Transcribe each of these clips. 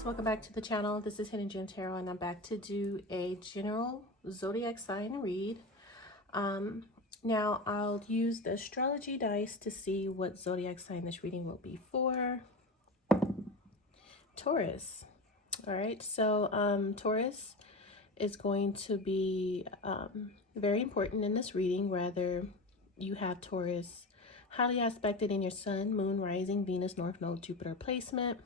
guys, welcome back to the channel. This is Hidden Gem Tarot, and I'm back to do a general zodiac sign read. Now I'll use the astrology dice to see what zodiac sign this reading will be for. Taurus. All right, so Taurus is going to be very important in this reading, whether you have Taurus highly aspected in your sun, moon, rising, Venus, North Node, Jupiter placement.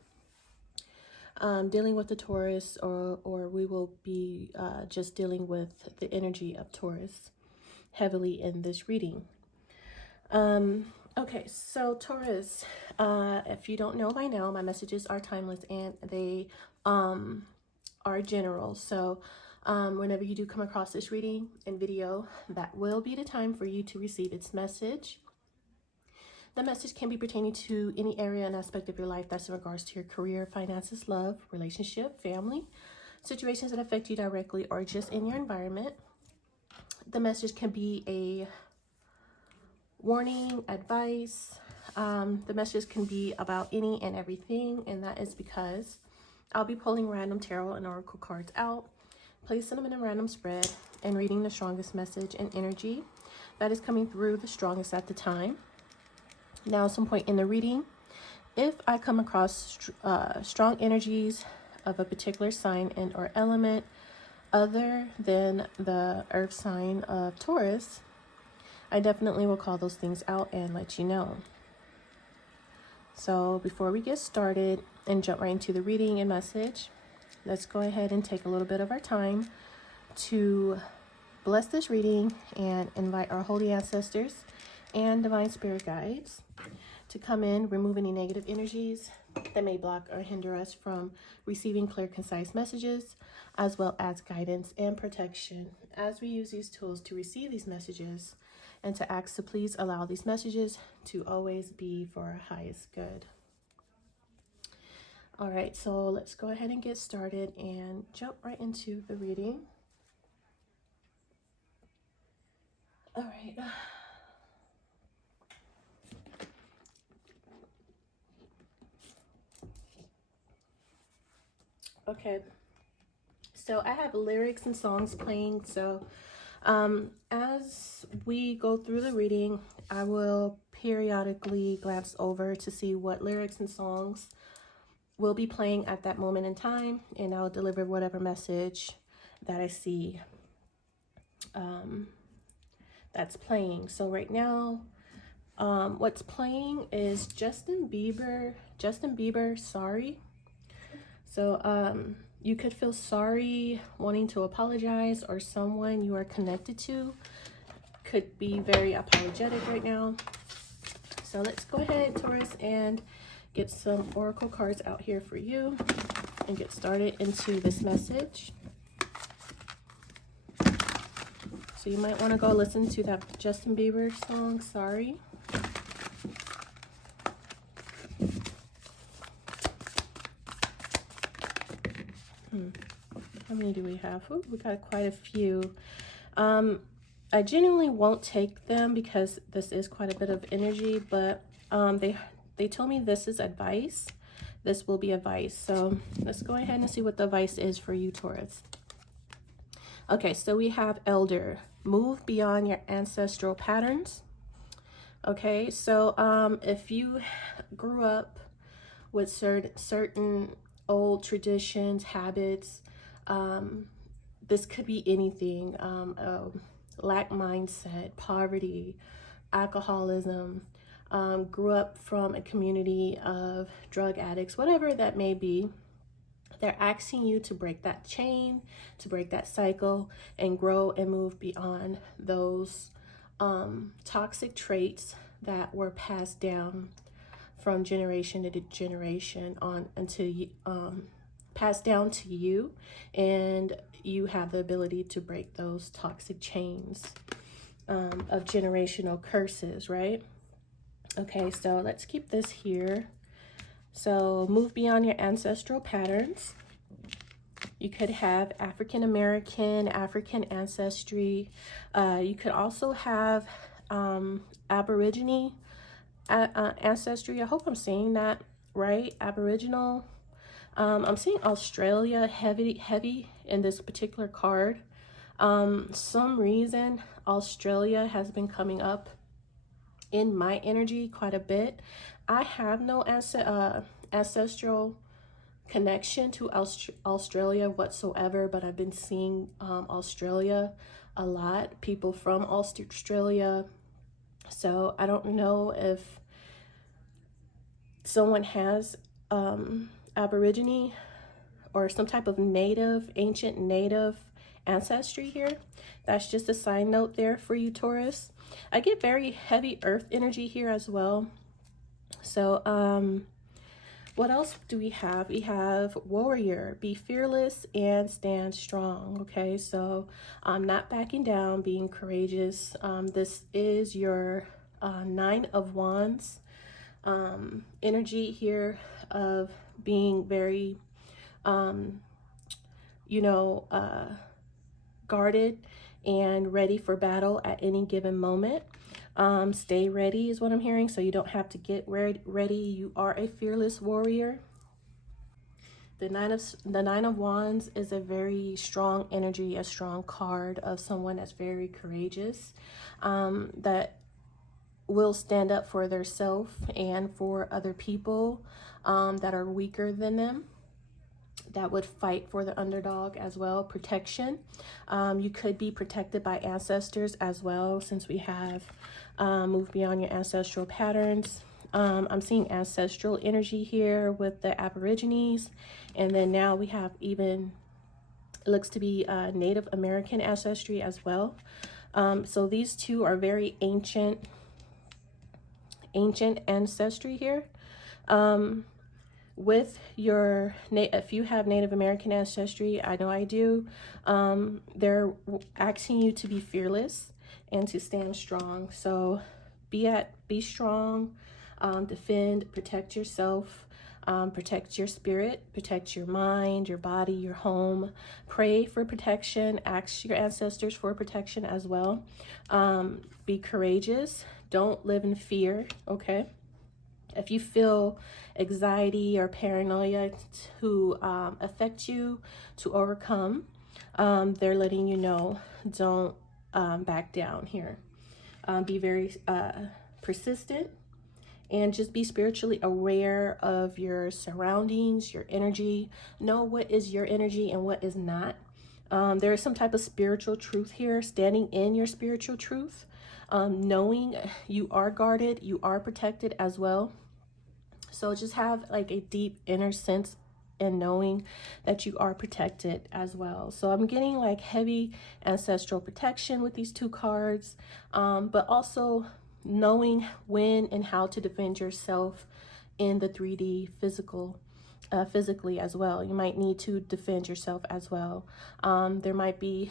Dealing with the Taurus, or we will be just dealing with the energy of Taurus heavily in this reading. Okay, so Taurus, if you don't know by now, my messages are timeless and they are general. So whenever you do come across this reading and video, that will be the time for you to receive its message. The message can be pertaining to any area and aspect of your life that's in regards to your career, finances, love, relationship, family, situations that affect you directly or just in your environment. The message can be a warning, advice. The message can be about any and everything, and that is because I'll be pulling random tarot and oracle cards out, placing them in a random spread, and reading the strongest message and energy that is coming through the strongest at the time. Now, at some point in the reading, if I come across strong energies of a particular sign and or element other than the earth sign of Taurus, I definitely will call those things out and let you know. So before we get started and jump right into the reading and message, let's go ahead and take a little bit of our time to bless this reading and invite our holy ancestors and divine spirit guides to come in, remove any negative energies that may block or hinder us from receiving clear, concise messages, as well as guidance and protection as we use these tools to receive these messages, and to ask to please allow these messages to always be for our highest good. All right, so let's go ahead and get started and jump right into the reading. All right. Okay, so I have lyrics and songs playing, so as we go through the reading, I will periodically glance over to see what lyrics and songs will be playing at that moment in time, and I'll deliver whatever message that I see that's playing. So right now, what's playing is Justin Bieber, Sorry. So you could feel sorry, wanting to apologize, or someone you are connected to could be very apologetic right now. So let's go ahead, Taurus, and get some oracle cards out here for you and get started into this message. So you might want to go listen to that Justin Bieber song, Sorry. How many do we have? Ooh, we got quite a few. I genuinely won't take them because this is quite a bit of energy, but they told me this is advice. This will be advice. So let's go ahead and see what the advice is for you, Taurus. Okay, so we have Elder. Move beyond your ancestral patterns. Okay, so if you grew up with certain old traditions, habits, this could be anything, lack mindset, poverty, alcoholism, grew up from a community of drug addicts, whatever that may be. They're asking you to break that chain, to break that cycle, and grow and move beyond those toxic traits that were passed down from generation to generation on until passed down to you, and you have the ability to break those toxic chains of generational curses, right? Okay, so let's keep this here. So move beyond your ancestral patterns. You could have African American, African ancestry. You could also have Aborigine ancestry. I hope I'm saying that right. Aboriginal. I'm seeing Australia heavy in this particular card. Some reason Australia has been coming up in my energy quite a bit. I have no ancestral connection to Australia whatsoever, but I've been seeing Australia a lot, people from Australia. So I don't know if someone has Aborigine or some type of native, ancient native ancestry here. That's just a side note there for you, Taurus. I get very heavy earth energy here as well. So what else do we have? We have warrior, be fearless and stand strong. Okay, so not backing down, being courageous. This is your 9 of Wands energy here of being very guarded and ready for battle at any given moment. Stay ready is what I'm hearing, so you don't have to get ready. You are a fearless warrior. The nine of Wands is a very strong energy, a strong card of someone that's very courageous, that will stand up for their self and for other people that are weaker than them, that would fight for the underdog as well. Protection. You could be protected by ancestors as well, since we have moved beyond your ancestral patterns. I'm seeing ancestral energy here with the Aborigines, and then now we have even, it looks to be Native American ancestry as well. So these two are very ancient ancestry here. With your, if you have Native American ancestry, I know I do, they're asking you to be fearless and to stand strong. So be strong, defend, protect yourself, protect your spirit, protect your mind, your body, your home. Pray for protection, ask your ancestors for protection as well. Be courageous, don't live in fear, okay? If you feel anxiety or paranoia to affect you, to overcome, they're letting you know, don't back down here. Be very persistent, and just be spiritually aware of your surroundings, your energy. Know what is your energy and what is not. There is some type of spiritual truth here, standing in your spiritual truth, knowing you are guarded, you are protected as well. So just have like a deep inner sense and knowing that you are protected as well. So I'm getting like heavy ancestral protection with these two cards, but also knowing when and how to defend yourself in the 3D physically as well. You might need to defend yourself as well. There might be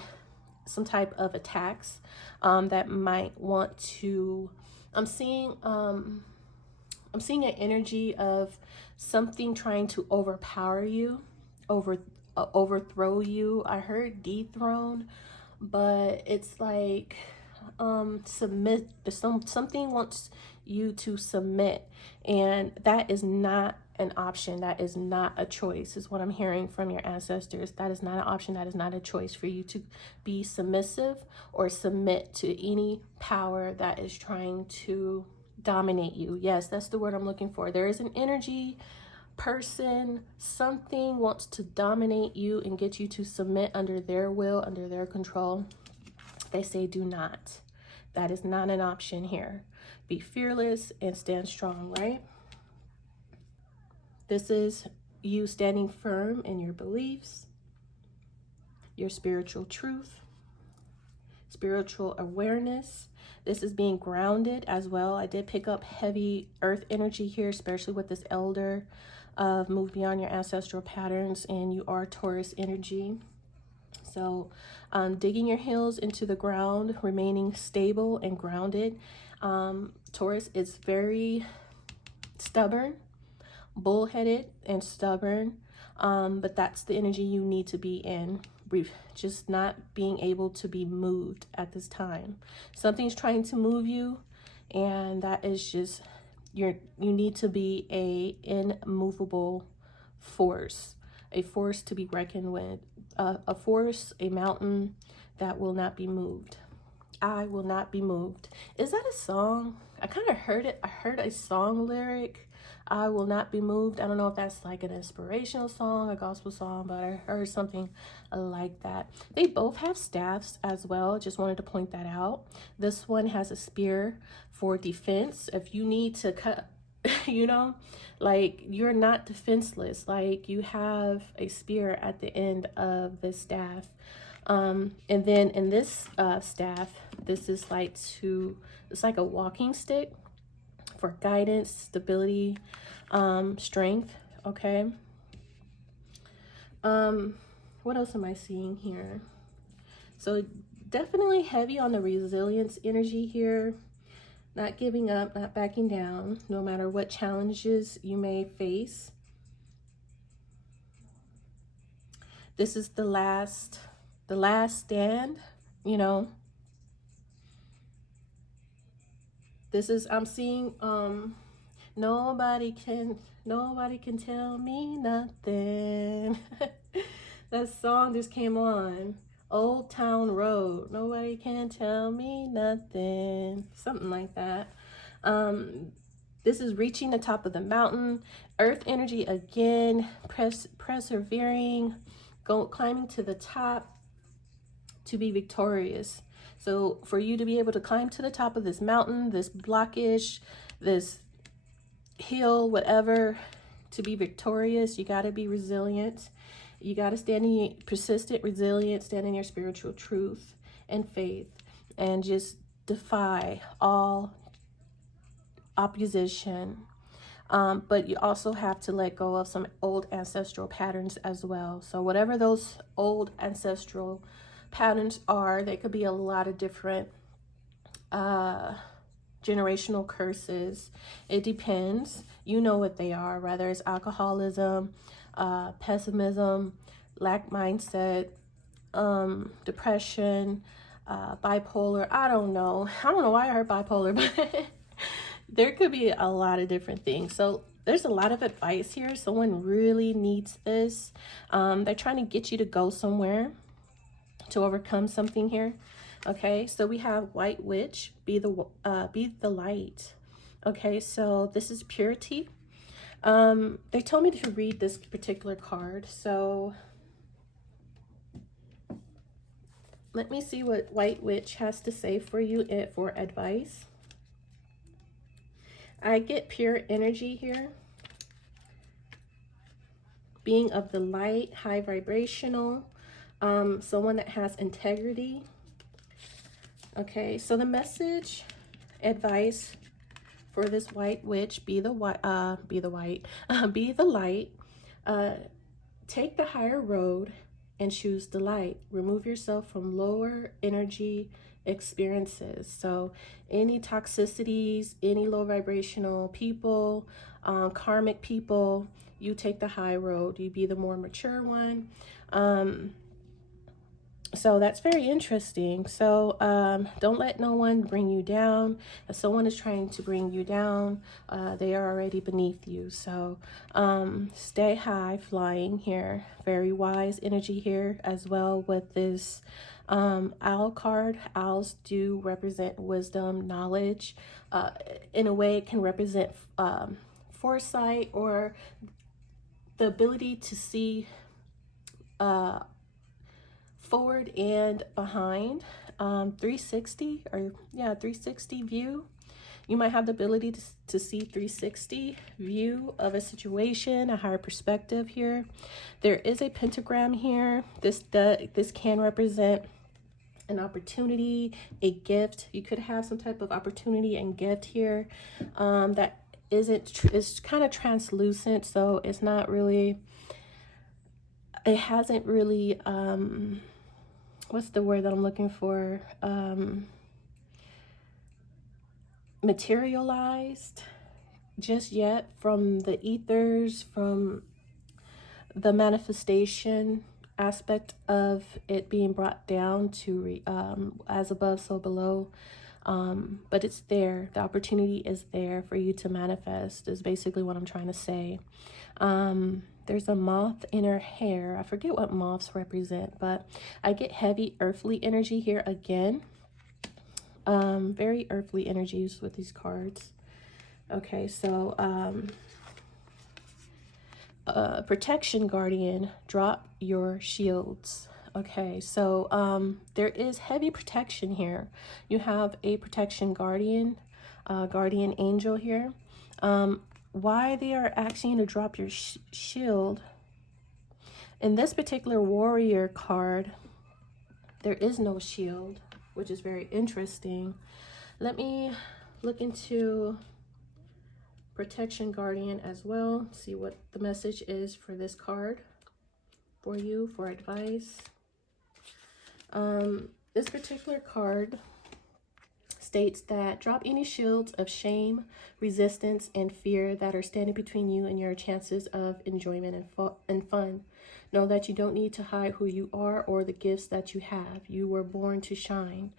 some type of attacks that might want to, I'm seeing an energy of something trying to overpower you, overthrow you. I heard dethrone, but it's like submit. Something wants you to submit, and that is not an option. That is not a choice, is what I'm hearing from your ancestors. That is not an option. That is not a choice for you to be submissive or submit to any power that is trying to dominate you. Yes, that's the word I'm looking for. There is an energy, person, something wants to dominate you and get you to submit under their will, under their control. They say do not. That is not an option here. Be fearless and stand strong, right? This is you standing firm in your beliefs, your spiritual truth, spiritual awareness. This is being grounded as well. I did pick up heavy earth energy here, especially with this elder of move beyond your ancestral patterns, and you are Taurus energy. So digging your heels into the ground, remaining stable and grounded. Taurus is very stubborn, bullheaded and stubborn, but that's the energy you need to be in. Just not being able to be moved at this time. Something's trying to move you, and that is just you need to be a immovable force, a force to be reckoned with, a force, a mountain that will not be moved. I will not be moved. Is that a song? I kind of heard it. I heard a song lyric. I will not be moved. I don't know if that's like an inspirational song, a gospel song, but I heard something like that. They both have staffs as well. Just wanted to point that out. This one has a spear for defense. If you need to cut, you know, like you're not defenseless. Like you have a spear at the end of the staff. And then in this staff, this is like it's like a walking stick for guidance, stability, strength. Okay. What else am I seeing here? So definitely heavy on the resilience energy here. Not giving up, not backing down, no matter what challenges you may face. This is the last stand, you know. This is, I'm seeing, nobody can tell me nothing. That song just came on. Old Town Road. Nobody can tell me nothing. Something like that. This is reaching the top of the mountain. Earth energy again. Persevering. Climbing to the top to be victorious. So for you to be able to climb to the top of this mountain, this blockage, this hill, whatever, to be victorious, you got to be resilient. You got to stand in persistent, resilient, stand in your spiritual truth and faith, and just defy all opposition. But you also have to let go of some old ancestral patterns as well. So whatever those old ancestral patterns are, they could be a lot of different generational curses. It depends. You know what they are, whether it's alcoholism, pessimism, lack mindset, depression, bipolar. I don't know why I heard bipolar, but there could be a lot of different things. So there's a lot of advice here. Someone really needs this. They're trying to get you to go somewhere to overcome something here. Okay, so we have White Witch, be the light. Okay, so this is purity. They told me to read this particular card, so let me see what White Witch has to say for you for advice. I get pure energy here. Being of the light, high vibrational, someone that has integrity. Okay, so the message, advice for this White Witch: be the light. Take the higher road and choose the light. Remove yourself from lower energy experiences. So any toxicities, any low vibrational people, karmic people, you take the high road. You be the more mature one. So that's very interesting. So don't let no one bring you down. If someone is trying to bring you down, they are already beneath you. So stay high flying here. Very wise energy here as well with this owl card. Owls do represent wisdom, knowledge. In a way, it can represent foresight or the ability to see forward and behind. 360 view. You might have the ability to see 360 view of a situation, a higher perspective here. There is a pentagram here. This can represent an opportunity, a gift. You could have some type of opportunity and gift here that is kind of translucent, so it's not really, it hasn't really what's the word that I'm looking for, materialized just yet from the ethers, from the manifestation aspect of it being brought down to as above so below. But it's there. The opportunity is there for you to manifest, is basically what I'm trying to say. There's a moth in her hair. I forget what moths represent, but I get heavy earthly energy here again. Very earthly energies with these cards. Okay, so protection guardian, drop your shields. Okay, so there is heavy protection here. You have a protection guardian, guardian angel here. Why they are asking you to drop your shield, in this particular warrior card, there is no shield, which is very interesting. Let me look into protection guardian as well, see what the message is for this card for you, for advice. This particular card states that drop any shields of shame, resistance, and fear that are standing between you and your chances of enjoyment and fun. Know that you don't need to hide who you are or the gifts that you have. You were born to shine.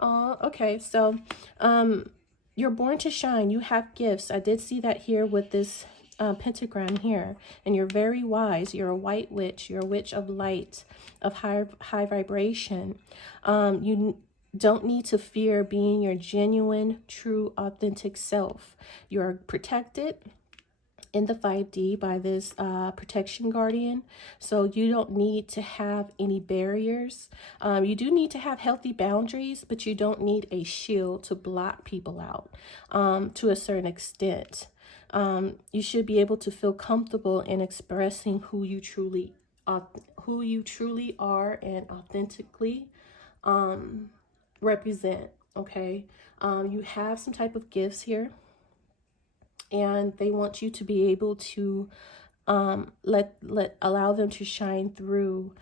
Okay, so you're born to shine. You have gifts. I did see that here with this pentagram here, and you're very wise. You're a white witch. You're a witch of light, of high vibration. You don't need to fear being your genuine, true, authentic self. You're protected in the 5D by this protection guardian, so you don't need to have any barriers. You do need to have healthy boundaries, but you don't need a shield to block people out to a certain extent. You should be able to feel comfortable in expressing who you truly are and authentically represent. Okay, you have some type of gifts here, and they want you to be able to allow them to shine through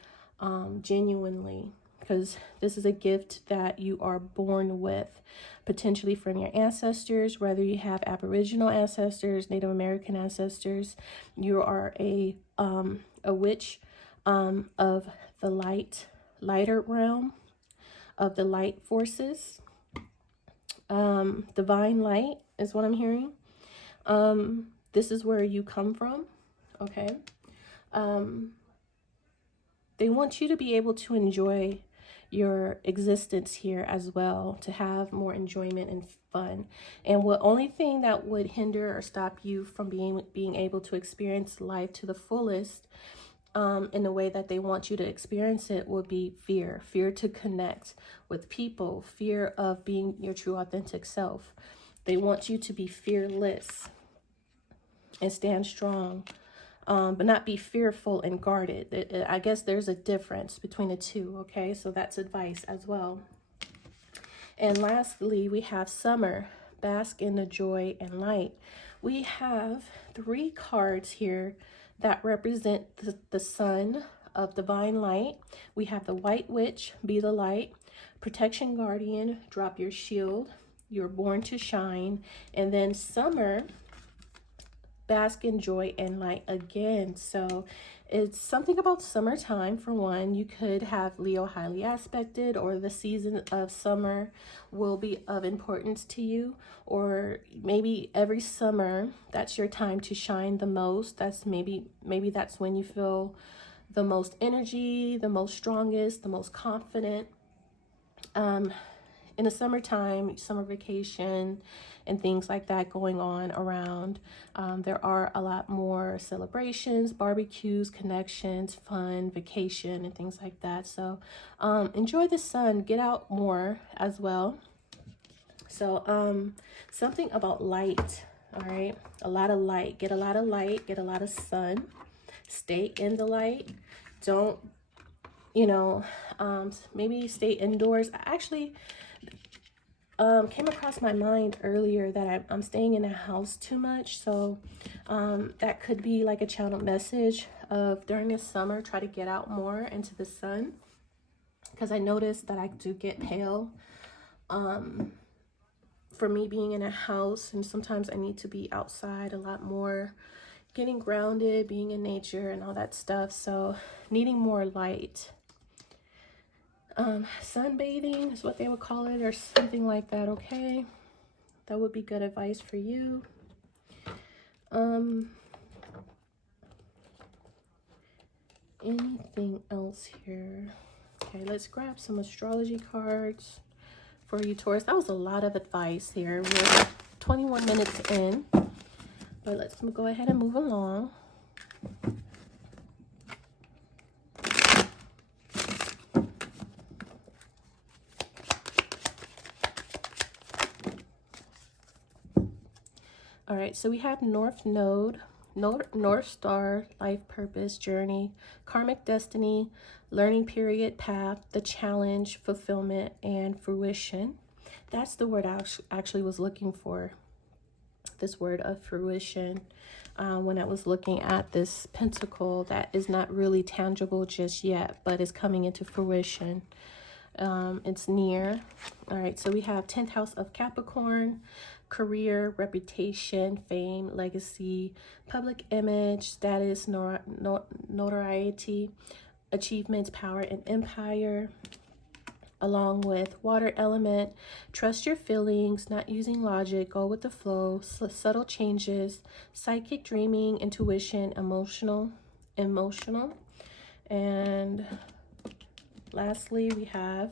genuinely, because this is a gift that you are born with, potentially from your ancestors, whether you have Aboriginal ancestors, Native American ancestors. You are a witch of the lighter realm, of the light forces. Divine light is what I'm hearing. This is where you come from. Okay. They want you to be able to enjoy your existence here as well, to have more enjoyment and fun. And the only thing that would hinder or stop you from being able to experience life to the fullest in the way that they want you to experience it would be fear to connect with people, fear of being your true authentic self. They want you to be fearless and stand strong, but not be fearful and guarded. I guess there's a difference between the two. Okay, so that's advice as well. And lastly, we have summer, bask in the joy and light. We have 3 cards here that represent the sun of divine light. We have the white witch, be the light, protection guardian, drop your shield, you're born to shine, and then summer, bask in joy and light again. So it's something about summertime. For one, you could have Leo highly aspected, or the season of summer will be of importance to you, or maybe every summer that's your time to shine the most. That's maybe that's when you feel the most energy, the most strongest, the most confident. In the summertime, summer vacation and things like that going on around. There are a lot more celebrations, barbecues, connections, fun, vacation, and things like that. So enjoy the sun, get out more as well. So something about light, all right? A lot of light, get a lot of light, get a lot of sun, stay in the light. Don't, maybe stay indoors. I actually came across my mind earlier that I'm staying in a house too much. So that could be like a channel message of during the summer, try to get out more into the sun, because I noticed that I do get pale for me being in a house, and sometimes I need to be outside a lot more, getting grounded, being in nature and all that stuff. So needing more light. Sunbathing is what they would call it, or something like that. Okay, that would be good advice for you. Anything else here? Okay, let's grab some astrology cards for you, Taurus. That was a lot of advice here. We're 21 minutes in, but let's go ahead and move along. All right, so we have North Node, North Star, life purpose, journey, karmic destiny, learning period, path, the challenge, fulfillment, and fruition. That's the word I actually was looking for, this word of fruition, when I was looking at this pentacle that is not really tangible just yet, but is coming into fruition. It's near. All right, so we have 10th house of Capricorn, career, reputation, fame, legacy, public image, status, notoriety, achievements, power, and empire. Along with water element, trust your feelings, not using logic, go with the flow, subtle changes, psychic dreaming, intuition, emotional. And lastly, we have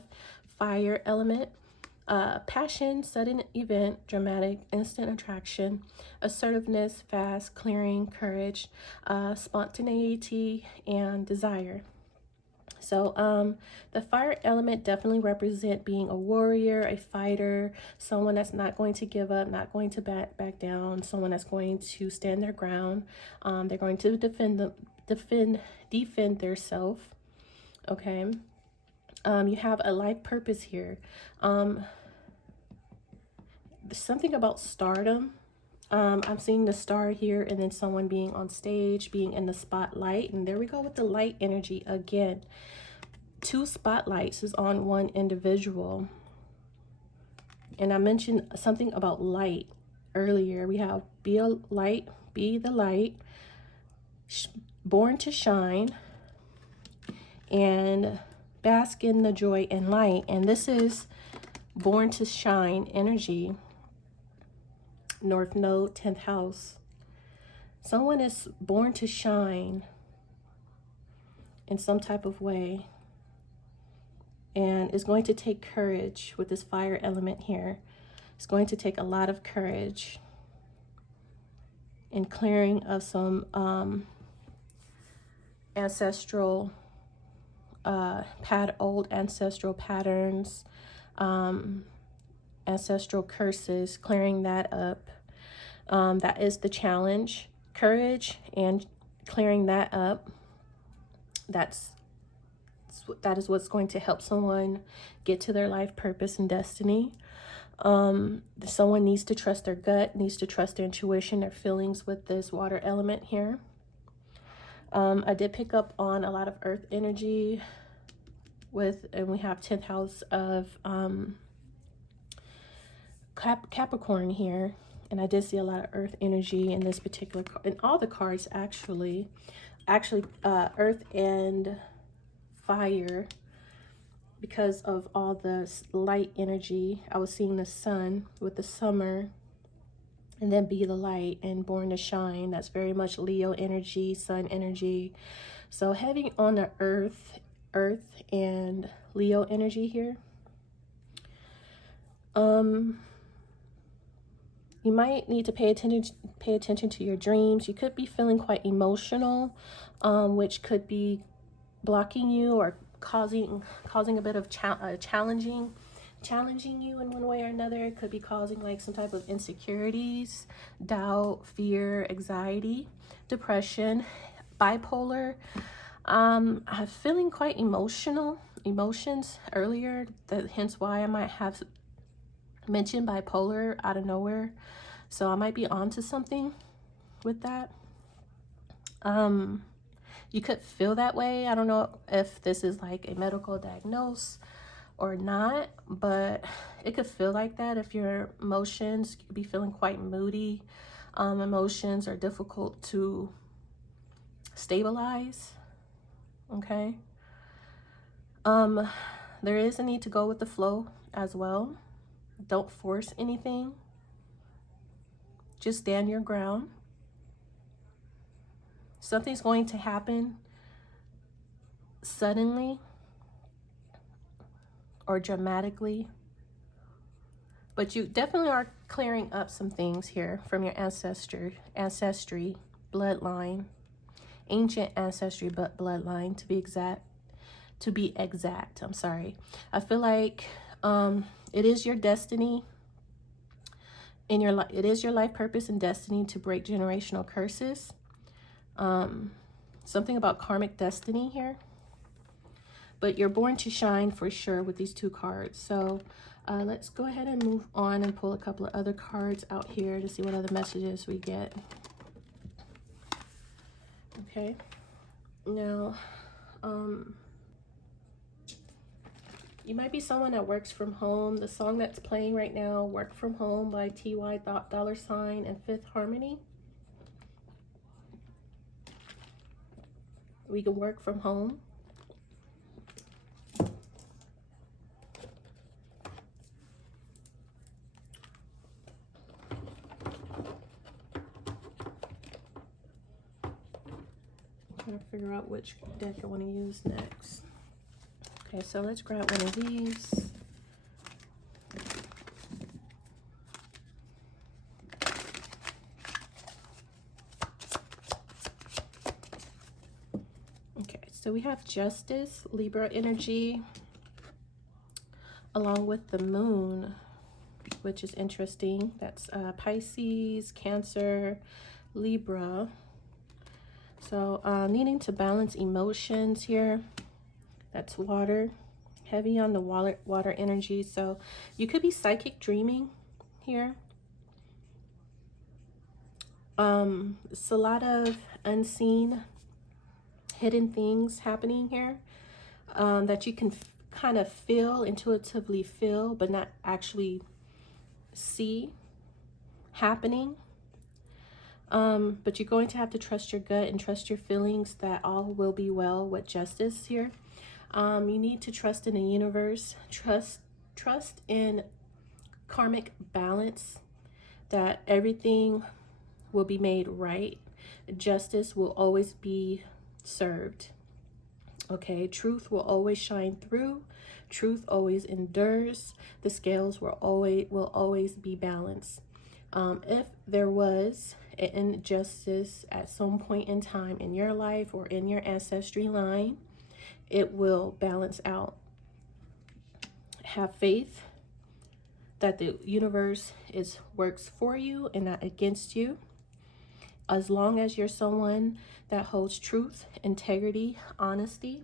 fire element, passion, sudden event, dramatic, instant attraction, assertiveness, fast, clearing, courage, spontaneity, and desire. So the fire element definitely represent being a warrior, a fighter, someone that's not going to give up, not going to back down, someone that's going to stand their ground. They're going to defend their self. Okay. You have a life purpose here. Something about stardom. I'm seeing the star here, and then someone being on stage, being in the spotlight. And there we go with the light energy again. 2 spotlights is on one individual. And I mentioned something about light earlier. We have be a light, be the light, born to shine, and bask in the joy and light. And this is born to shine energy. North Node, 10th house. Someone is born to shine in some type of way, and it's going to take courage with this fire element here. It's going to take a lot of courage and clearing of some ancestral old ancestral patterns, ancestral curses, clearing that up. That is the challenge. Courage and clearing that up. That is what's going to help someone get to their life purpose and destiny. Someone needs to trust their gut, needs to trust their intuition, their feelings with this water element here. I did pick up on a lot of earth energy and we have 10th house of Capricorn here. And I did see a lot of earth energy in this particular card, in all the cards actually earth and fire, because of all the light energy. I was seeing the sun with the summer, and then be the light and born to shine. That's very much Leo energy, sun energy. So heavy on the earth and Leo energy here. You might need to pay attention to your dreams. You could be feeling quite emotional, which could be blocking you or causing a bit of challenging you in one way or another. It could be causing like some type of insecurities, doubt, fear, anxiety, depression, bipolar. I'm feeling quite emotions earlier, hence why I might have mentioned bipolar out of nowhere. So I might be onto something with that. You could feel that way. I don't know if this is like a medical diagnosis or not, but it could feel like that. If your emotions, you could be feeling quite moody. Emotions are difficult to stabilize. Okay. There is a need to go with the flow as well. Don't force anything. Just stand your ground. Something's going to happen suddenly or dramatically, but you definitely are clearing up some things here from your ancestry, bloodline, ancient ancestry, but bloodline to be exact. I'm sorry. I feel like it is your destiny in your life. It is your life purpose and destiny to break generational curses. Something about karmic destiny here. But you're born to shine for sure with these two cards. So let's go ahead and move on and pull a couple of other cards out here to see what other messages we get. Okay. Now, you might be someone that works from home. The song that's playing right now, Work From Home by T.Y. $sign and Fifth Harmony. We can work from home. I'm trying to figure out which deck I want to use next. Okay, so let's grab one of these. Okay, so we have Justice, Libra energy, along with the Moon, which is interesting. That's Pisces, Cancer, Libra. So needing to balance emotions here. That's water, heavy on the water energy. So you could be psychic dreaming here. It's a lot of unseen, hidden things happening here that you can kind of feel, intuitively feel, but not actually see happening. But you're going to have to trust your gut and trust your feelings that all will be well with Justice here. You need to trust in the universe, trust in karmic balance, that everything will be made right. Justice will always be served. Okay, truth will always shine through. Truth always endures. The scales will always be balanced. If there was an injustice at some point in time in your life or in your ancestry line, it will balance out. Have faith that the universe works for you and not against you. As long as you're someone that holds truth, integrity, honesty.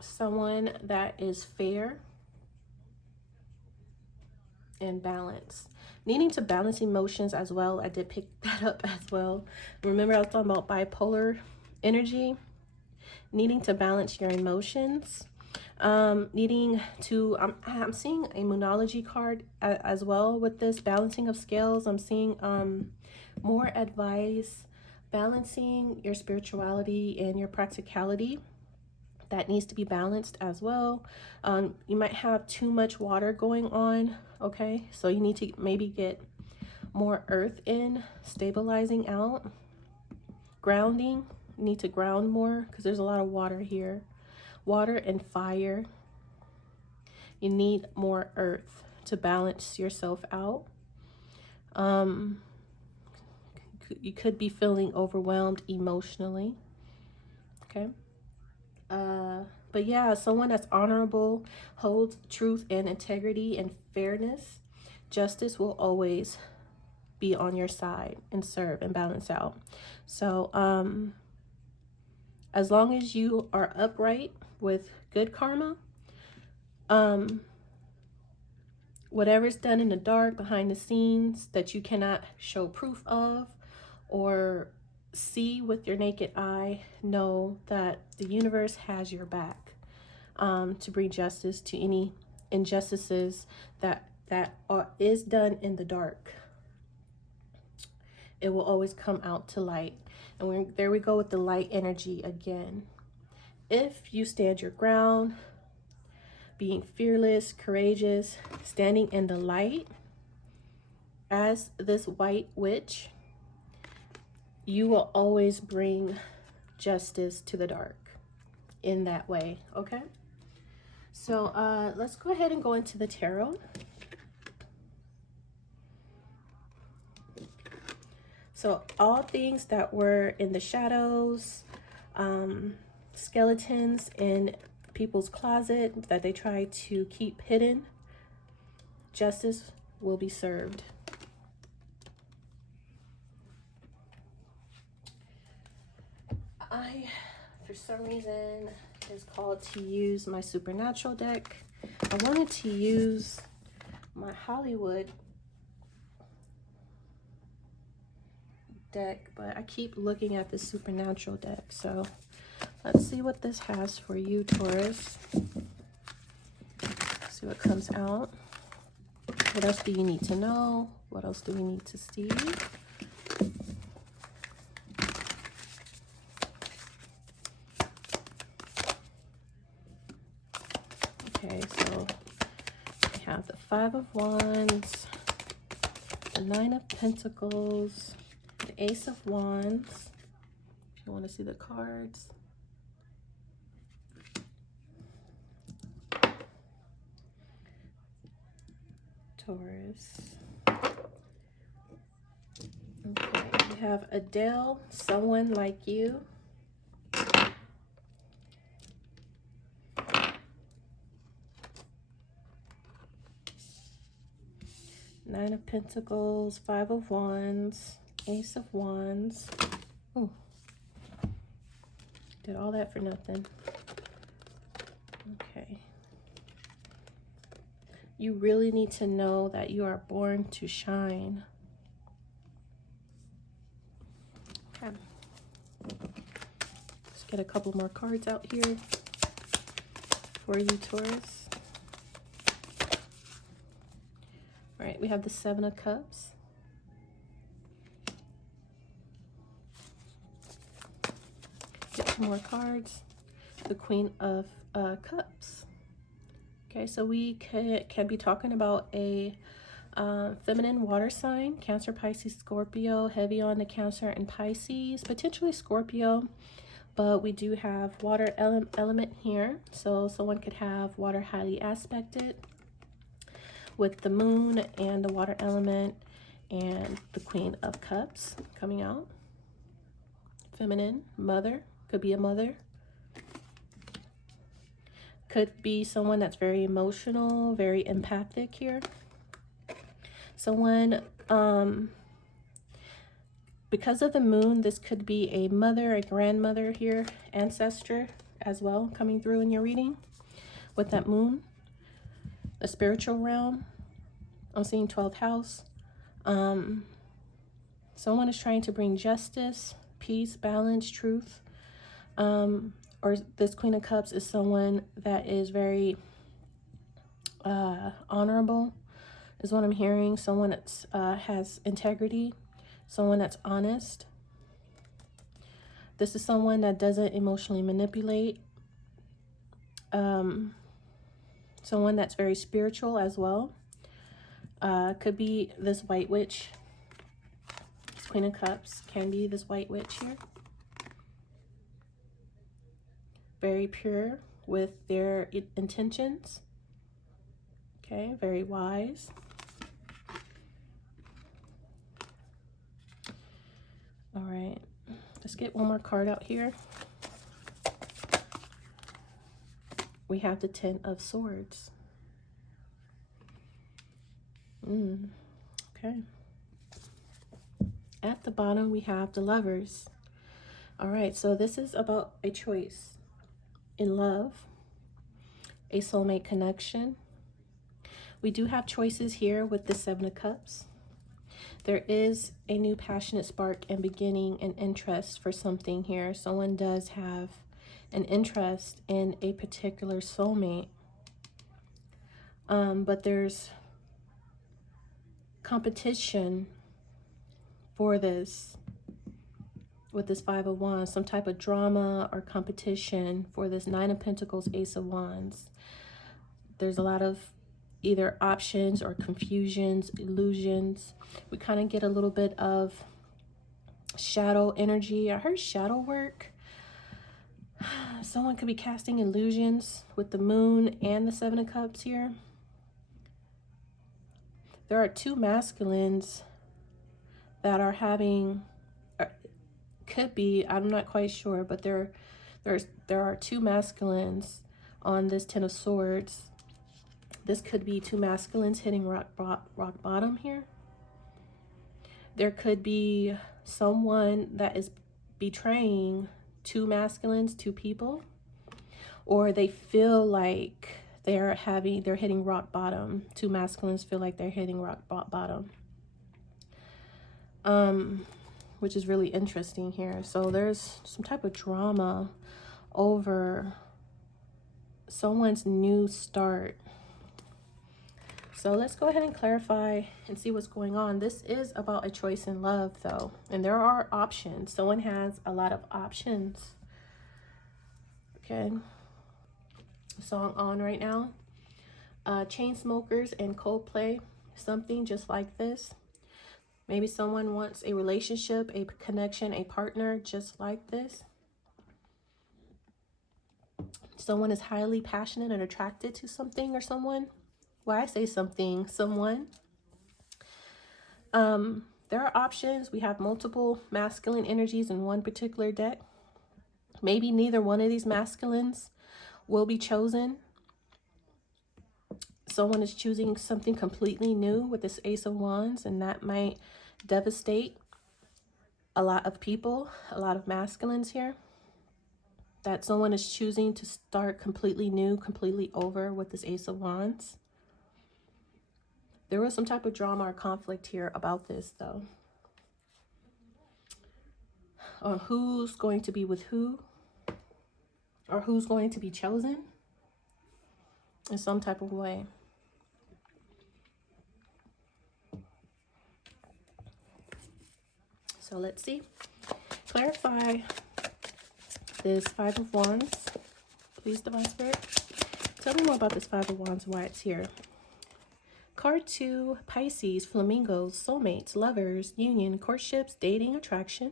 Someone that is fair and balanced. Needing to balance emotions as well. I did pick that up as well. Remember I was talking about bipolar energy. Needing to balance your emotions. Needing to, I'm seeing a numerology card as well with this balancing of scales. I'm seeing more advice, balancing your spirituality and your practicality. That needs to be balanced as well. You might have too much water going on, okay? So you need to maybe get more earth in, stabilizing out. Grounding, you need to ground more because there's a lot of water here. Water and fire. You need more earth to balance yourself out. You could be feeling overwhelmed emotionally, okay? But yeah, someone that's honorable, holds truth and integrity and fairness. Justice will always be on your side and serve and balance out. So as long as you are upright with good karma, whatever's done in the dark, behind the scenes, that you cannot show proof of or see with your naked eye, know that the universe has your back to bring justice to any injustices that is done in the dark. It will always come out to light. And there we go with the light energy again. If you stand your ground, being fearless, courageous, standing in the light. As this white witch, you will always bring justice to the dark in that way, okay? So let's go ahead and go into the tarot. So all things that were in the shadows, skeletons in people's closet that they try to keep hidden, justice will be served. I, for some reason, is called to use my supernatural deck. I wanted to use my Hollywood deck, but I keep looking at the supernatural deck. So let's see what this has for you, Taurus. See what comes out. What else do you need to know? What else do we need to see? Okay, so we have the Five of Wands, the Nine of Pentacles, the Ace of Wands, if you want to see the cards. Taurus. Okay, we have Adele, Someone Like You. Nine of Pentacles, Five of Wands, Ace of Wands. Ooh. Did all that for nothing. Okay. You really need to know that you are born to shine. Okay. Let's get a couple more cards out here for you, Taurus. All right, we have the Seven of Cups. Get some more cards. The Queen of Cups. Okay, so we can be talking about a feminine water sign, Cancer, Pisces, Scorpio, heavy on the Cancer and Pisces, potentially Scorpio, but we do have water element here. So someone could have water highly aspected with the moon and the water element and the Queen of Cups coming out. Feminine, mother, could be a mother. Could be someone that's very emotional, very empathic here. Someone, because of the moon, this could be a mother, a grandmother here, ancestor as well, coming through in your reading with that moon. The spiritual realm, I'm seeing 12th house. Someone is trying to bring justice, peace, balance, truth. Or this Queen of Cups is someone that is very honorable, is what I'm hearing. Someone that has integrity, someone that's honest. This is someone that doesn't emotionally manipulate. Someone that's very spiritual as well. Could be this white witch. This Queen of Cups can be this white witch here. Very pure with their intentions. Okay, very wise. All right, let's get one more card out here. We have the Ten of Swords. Okay. At the bottom, we have the Lovers. All right, so this is about a choice in love, a soulmate connection. We do have choices here with the Seven of Cups. There is a new passionate spark and beginning and interest for something here. Someone does have an interest in a particular soulmate. But there's competition for this with this Five of Wands, some type of drama or competition for this Nine of Pentacles, Ace of Wands. there's a lot of either options or confusions, illusions. We kind of get a little bit of shadow energy. I heard shadow work. Someone could be casting illusions with the moon and the Seven of Cups here. There are two masculines that are having, could be, I'm not quite sure, but there are two masculines on this Ten of Swords. This could be two masculines hitting rock bottom here. There could be someone that is betraying two masculines, two people, or they feel like they're hitting rock bottom. Two masculines feel like they're hitting rock bottom. Which is really interesting here. So there's some type of drama over someone's new start. So let's go ahead and clarify and see what's going on. This is about a choice in love, though, and there are options. Someone has a lot of options. Okay, song on right now. Chainsmokers and Coldplay, something just like this. Maybe someone wants a relationship, a connection, a partner just like this. Someone is highly passionate and attracted to something or someone. Well, I say something, someone. There are options. We have multiple masculine energies in one particular deck. Maybe neither one of these masculines will be chosen. Someone is choosing something completely new with this Ace of Wands, and that might devastate a lot of people, a lot of masculines here. That someone is choosing to start completely new, completely over with this Ace of Wands. There was some type of drama or conflict here about this, though. On who's going to be with who, or who's going to be chosen in some type of way. So let's see. Clarify this Five of Wands. Please, Divine Spirit. Tell me more about this Five of Wands, why it's here. Card 2, Pisces, flamingos, soulmates, lovers, union, courtships, dating, attraction,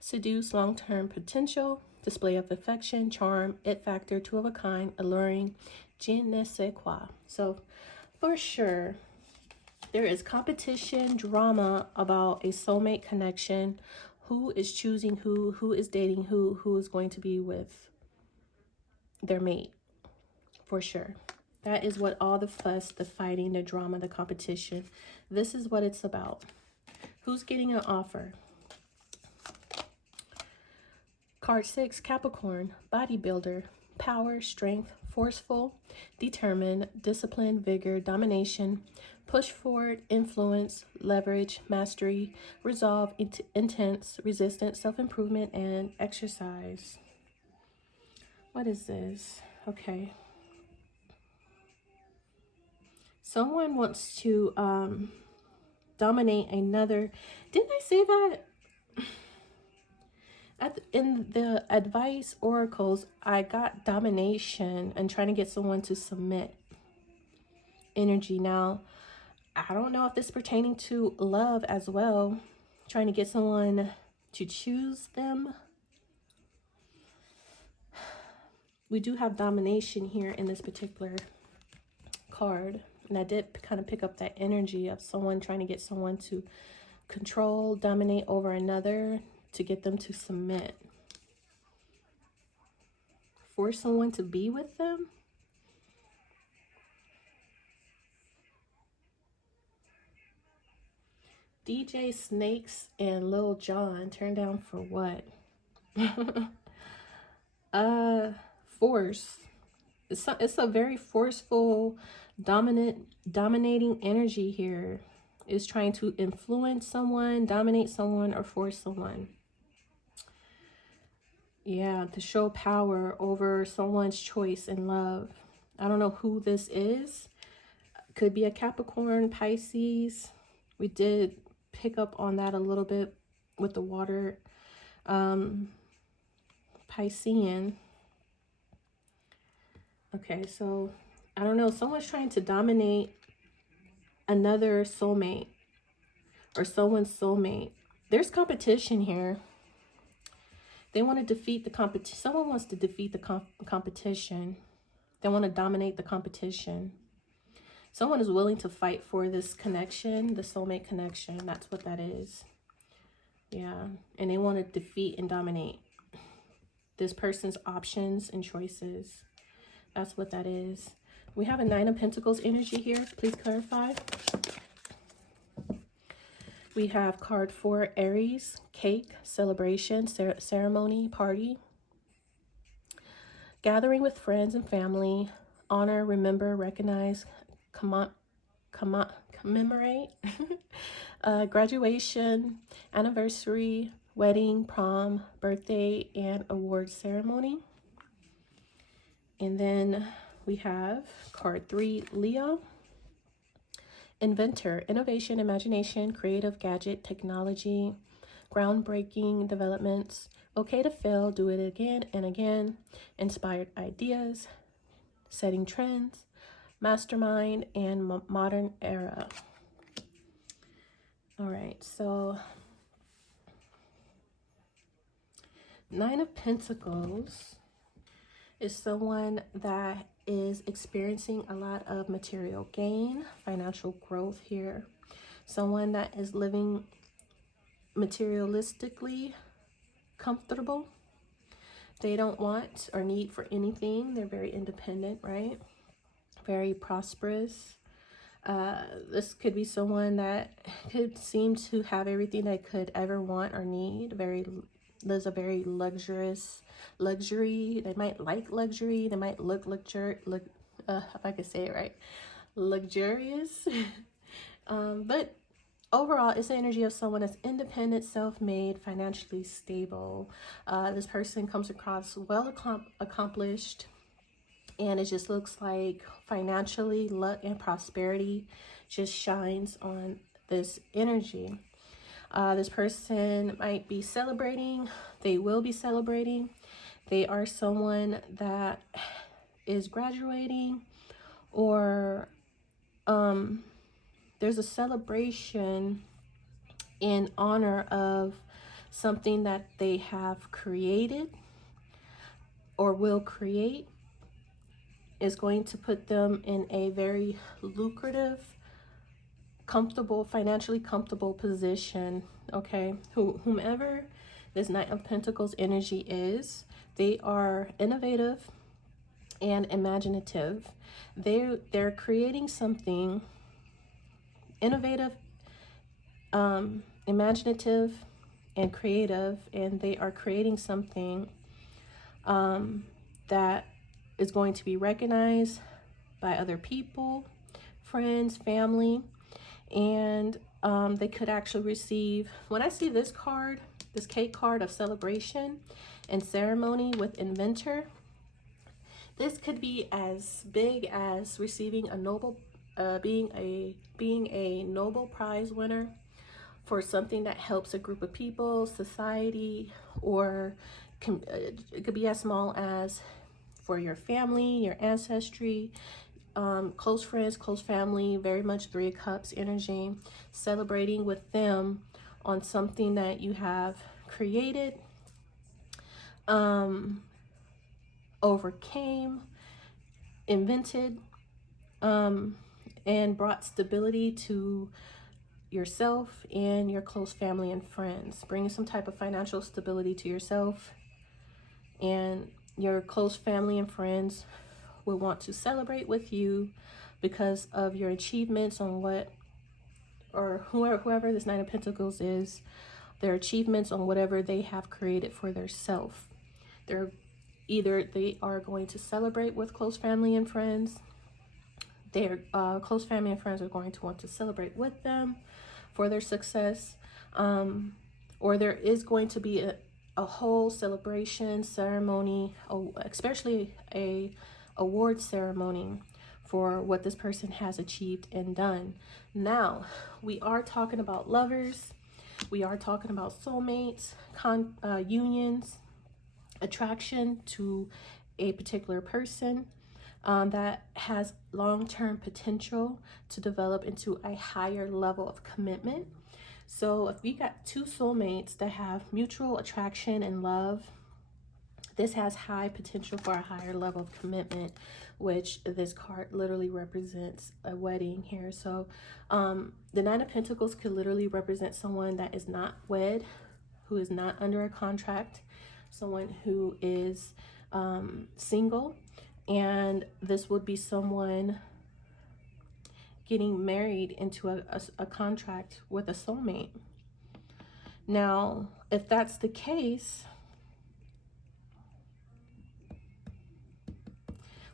seduce, long-term potential, display of affection, charm, it factor, two of a kind, alluring, je ne sais quoi. So for sure, there is competition, drama about a soulmate connection. Who is choosing who is dating who is going to be with their mate, for sure. That is what all the fuss, the fighting, the drama, the competition, this is what it's about. Who's getting an offer? Card 6, Capricorn, bodybuilder, power, strength, forceful, determined, discipline, vigor, domination, push forward, influence, leverage, mastery, resolve, intense, resistance, self-improvement, and exercise. What is this? Okay. Someone wants to dominate another. Didn't I say that? In the advice oracles, I got domination and trying to get someone to submit energy. Now, I don't know if this is pertaining to love as well. Trying to get someone to choose them. We do have domination here in this particular card. And I did kind of pick up that energy of someone trying to get someone to control, dominate over another, to get them to submit. Force someone to be with them. DJ Snakes and Lil Jon turned down for what? Force. It's a very forceful, dominating energy here. Is trying to influence someone, dominate someone, or force someone. Yeah, to show power over someone's choice in love. I don't know who this is. Could be a Capricorn, Pisces. We did pick up on that a little bit with the water. Piscean. Okay, so I don't know, someone's trying to dominate another soulmate or someone's soulmate. There's competition here. They want to defeat the competition. Someone wants to defeat the competition. They want to dominate the competition. Someone is willing to fight for this connection, the soulmate connection. That's what that is. Yeah. And they want to defeat and dominate this person's options and choices. That's what that is. We have a Nine of Pentacles energy here. Please clarify. We have card 4, Aries, cake, celebration, ceremony, party. Gathering with friends and family. Honor, remember, recognize, commemorate. Graduation, anniversary, wedding, prom, birthday, and award ceremony. And then we have card 3, Leo. Inventor, innovation, imagination, creative, gadget, technology, groundbreaking developments. Okay to fail, do it again and again. Inspired ideas, setting trends, mastermind, and modern era. All right, so Nine of Pentacles is someone that is experiencing a lot of material gain, financial growth here. Someone that is living materialistically comfortable. They don't want or need for anything. They're very independent, right? Very prosperous. This could be someone that could seem to have everything they could ever want or need. Lives a very luxury. They might like luxury. They might look if I could say it right, luxurious. But overall, it's the energy of someone that's independent, self-made, financially stable. This person comes across well accomplished, and it just looks like financially luck and prosperity just shines on this energy. This person might be celebrating. They will be celebrating. They are someone that is graduating, or there's a celebration in honor of something that they have created or will create. Is going to put them in a very lucrative, comfortable, financially comfortable position. Okay, whomever this Knight of Pentacles energy is, they are innovative and imaginative. They're creating something innovative, imaginative, and creative, and they are creating something that is going to be recognized by other people, friends, family, and they could actually receive, when I see this card, this cake card of celebration and ceremony with inventor, this could be as big as receiving a Nobel, being a Nobel Prize winner for something that helps a group of people, society, or it could be as small as for your family, your ancestry, close friends, close family, very much Three of Cups energy, celebrating with them on something that you have created, overcame, invented, and brought stability to yourself and your close family and friends, bringing some type of financial stability to yourself, and your close family and friends will want to celebrate with you because of your achievements on whoever this Nine of Pentacles is, their achievements on whatever they have created for their self. They are going to celebrate with close family and friends. Their close family and friends are going to want to celebrate with them for their success, or there is going to be a whole celebration ceremony, especially a award ceremony for what this person has achieved and done. Now, we are talking about lovers. We are talking about soulmates, unions, attraction to a particular person. that has long-term potential to develop into a higher level of commitment. So if we got two soulmates that have mutual attraction and love, this has high potential for a higher level of commitment, which this card literally represents a wedding here. So the Nine of Pentacles could literally represent someone that is not wed, who is not under a contract, someone who is single, and this would be someone getting married into a contract with a soulmate. Now, if that's the case,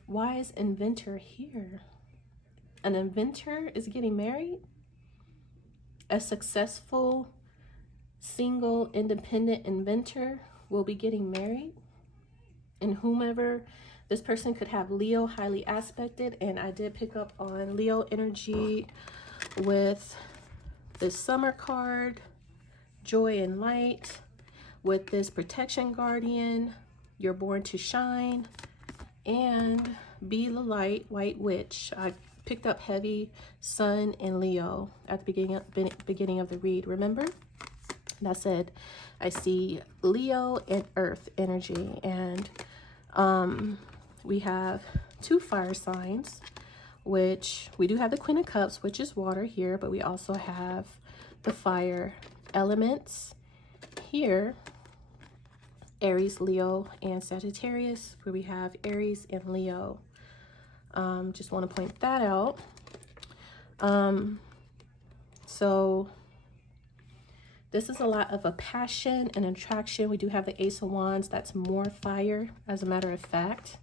why is inventor here? An inventor is getting married? A successful, single, independent inventor will be getting married? And whomever, this person could have Leo highly aspected, and I did pick up on Leo energy with this summer card, joy and light, with this protection guardian, you're born to shine, and be the light, white witch. I picked up heavy sun and Leo at the beginning of the read, remember? And I said I see Leo and earth energy, and we have two fire signs, which we do have the Queen of Cups, which is water here, but we also have the fire elements here, Aries, Leo, and Sagittarius, where we have Aries and Leo. Just want to point that out. So this is a lot of a passion and attraction. We do have the Ace of Wands. That's more fire, as a matter of fact.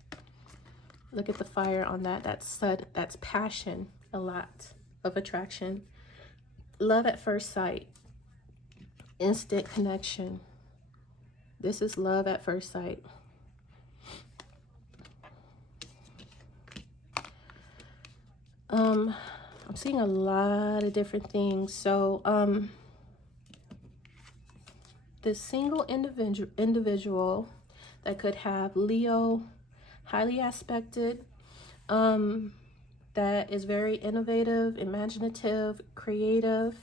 Look at the fire on that. That's passion, a lot of attraction. Love at first sight. Instant connection. This is love at first sight. I'm seeing a lot of different things. So this single individual that could have Leo highly aspected, that is very innovative, imaginative, creative,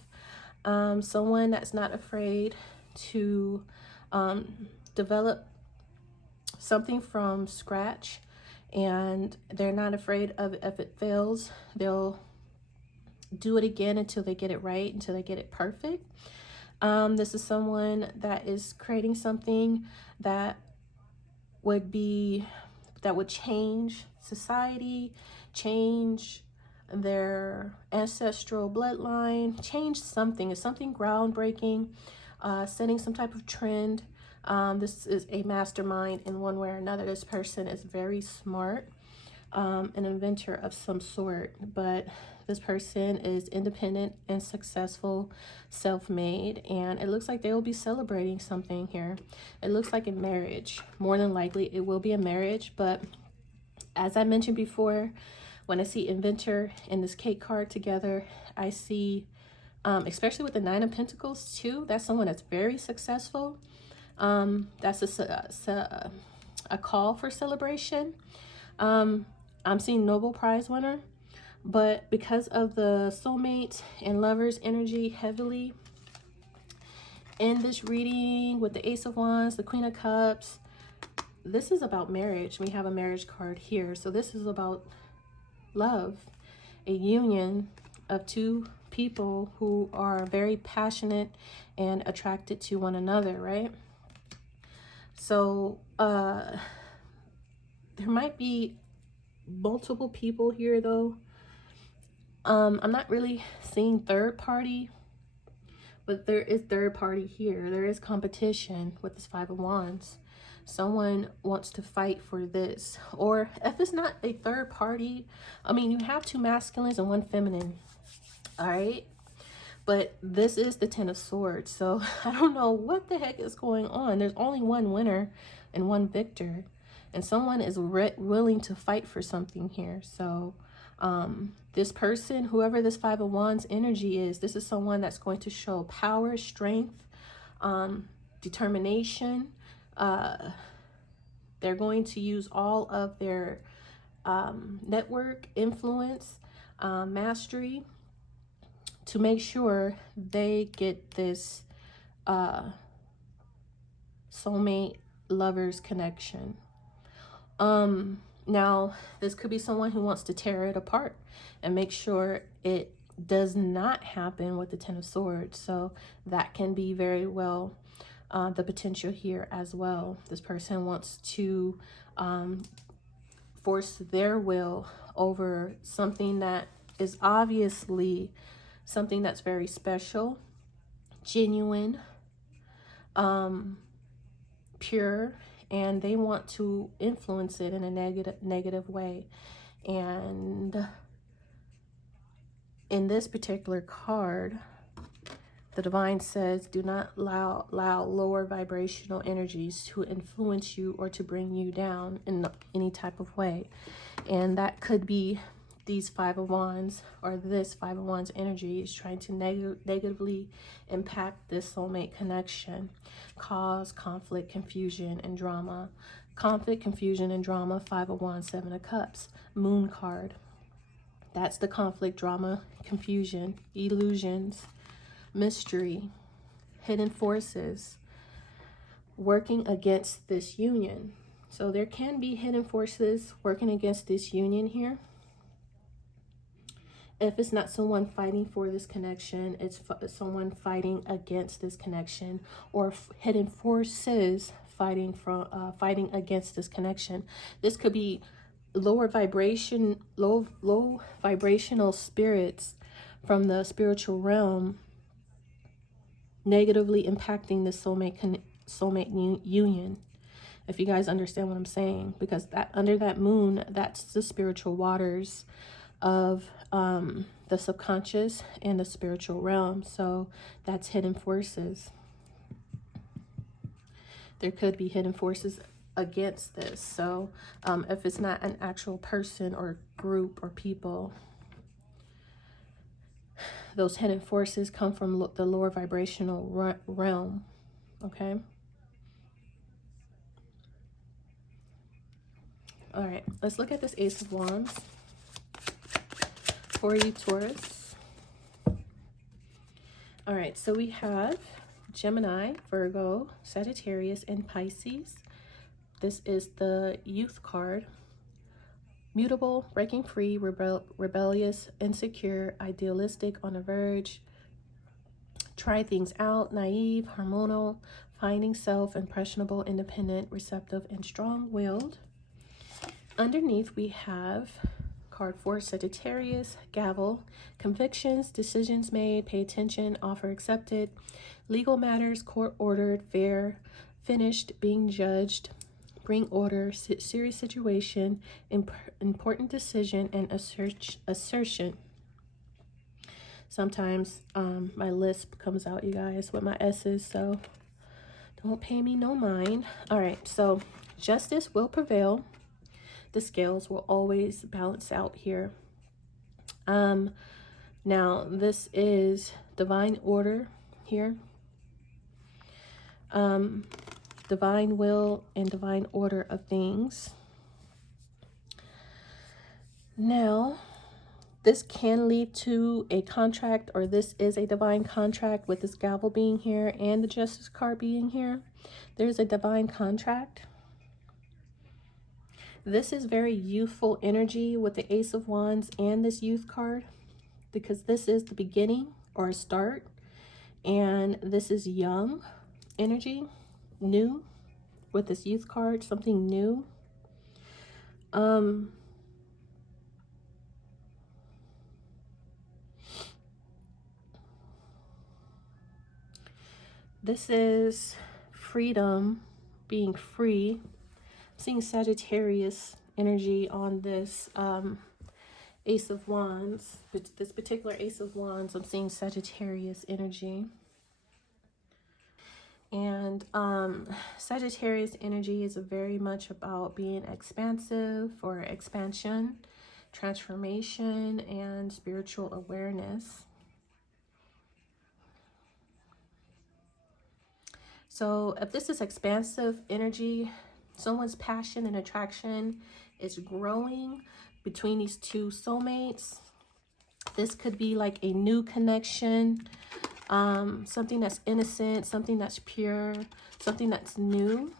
someone that's not afraid to develop something from scratch, and they're not afraid of if it fails, they'll do it again until they get it right, until they get it perfect. This is someone that is creating something that would change society, change their ancestral bloodline, change something. It's something groundbreaking, setting some type of trend. This is a mastermind in one way or another. This person is very smart, an inventor of some sort, but this person is independent and successful, self-made, and it looks like they will be celebrating something here. It looks like a marriage. More than likely, it will be a marriage, but as I mentioned before, when I see inventor and this cake card together, I see, especially with the Nine of Pentacles too, that's someone that's very successful. That's a call for celebration. I'm seeing Nobel Prize winner, but because of the soulmate and lovers energy heavily in this reading with the Ace of Wands, the Queen of Cups, this is about marriage. We have a marriage card here. So this is about love, a union of two people who are very passionate and attracted to one another, right? So there might be multiple people here though. I'm not really seeing third party, but there is third party here. There is competition with this Five of Wands. Someone wants to fight for this. Or if it's not a third party, I mean, you have two masculines and one feminine, all right? But this is the Ten of Swords, so I don't know what the heck is going on. There's only one winner and one victor, and someone is willing to fight for something here. So this person, whoever this Five of Wands energy is, this is someone that's going to show power, strength, determination. They're going to use all of their network, influence, mastery, to make sure they get this soulmate lovers connection. Now, this could be someone who wants to tear it apart and make sure it does not happen with the Ten of Swords. So that can be very well the potential here as well. This person wants to force their will over something that is obviously something that's very special, genuine, pure, and they want to influence it in a negative way. And in this particular card, the divine says, do not allow lower vibrational energies to influence you or to bring you down in any type of way. And that could be these Five of Wands, or this Five of Wands energy is trying to negatively impact this soulmate connection, cause conflict, confusion, and drama. Conflict, confusion, and drama. Five of Wands, Seven of Cups, Moon card. That's the conflict, drama, confusion, illusions, mystery, hidden forces working against this union. So there can be hidden forces working against this union here. If it's not someone fighting for this connection, it's someone fighting against this connection, or hidden forces fighting against this connection. This could be low vibrational spirits from the spiritual realm negatively impacting the soulmate union. If you guys understand what I'm saying, because that under that moon, that's the spiritual waters of the subconscious and the spiritual realm. So that's hidden forces. There could be hidden forces against this. So if it's not an actual person or group or people, those hidden forces come from the lower vibrational realm. Okay. All right, let's look at this Ace of Wands for you, Taurus. All right, so we have Gemini, Virgo, Sagittarius, and Pisces. This is the youth card. Mutable, breaking free, rebellious, insecure, idealistic, on the verge, try things out, naive, hormonal, finding self, impressionable, independent, receptive, and strong-willed. Underneath, we have card 4, Sagittarius, gavel, convictions, decisions made, pay attention, offer accepted, legal matters, court ordered, fair, finished, being judged, bring order, serious situation, important decision, and assertion. Sometimes my lisp comes out, you guys, with my S's, so don't pay me no mind. All right, so justice will prevail. The scales will always balance out here. Now, this is divine order here. Divine will and divine order of things. Now, this can lead to a contract, or this is a divine contract with this gavel being here and the justice card being here. There's a divine contract. This is very youthful energy with the Ace of Wands and this youth card, because this is the beginning or a start, and this is young energy, new, with this youth card, something new. This is freedom, being free. I'm seeing Sagittarius energy on this Ace of Wands. This particular Ace of Wands, I'm seeing Sagittarius energy. And Sagittarius energy is very much about being expansive, or expansion, transformation, and spiritual awareness. So if this is expansive energy, someone's passion and attraction is growing between these two soulmates. This could be like a new connection, something that's innocent, something that's pure, something that's new.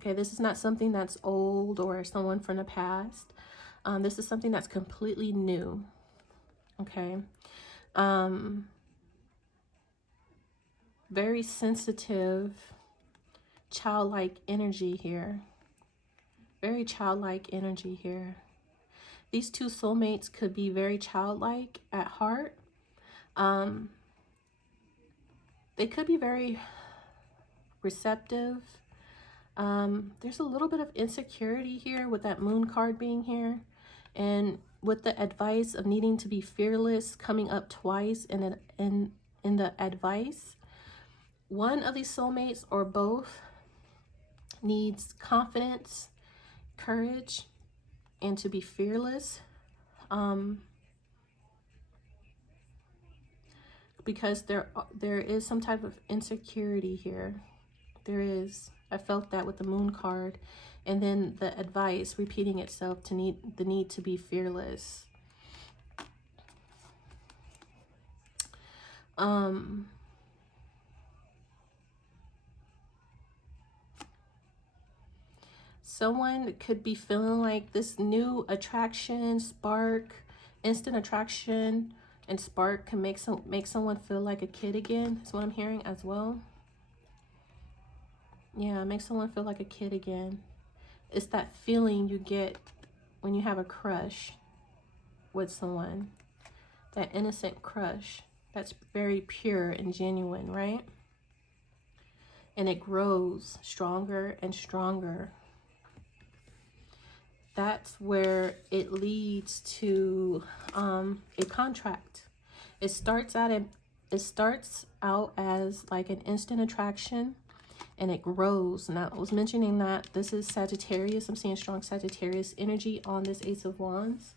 Okay, this is not something that's old or someone from the past. This is something that's completely new. Okay. Very sensitive, childlike energy here. Very childlike energy here. These two soulmates could be very childlike at heart. They could be very receptive. There's a little bit of insecurity here with that moon card being here. And with the advice of needing to be fearless coming up twice in the advice, one of these soulmates or both needs confidence, courage, and to be fearless. Because there is some type of insecurity here. There is. I felt that with the moon card. And then the advice repeating itself to the need to be fearless. Someone could be feeling like this new attraction, spark, instant attraction, and spark can make someone feel like a kid again. That's what I'm hearing as well. Yeah, make someone feel like a kid again. It's that feeling you get when you have a crush with someone. That innocent crush. That's very pure and genuine, right? And it grows stronger and stronger. That's where it leads to a contract. It starts out as like an instant attraction, and it grows. Now, I was mentioning that this is Sagittarius. I'm seeing strong Sagittarius energy on this Ace of Wands.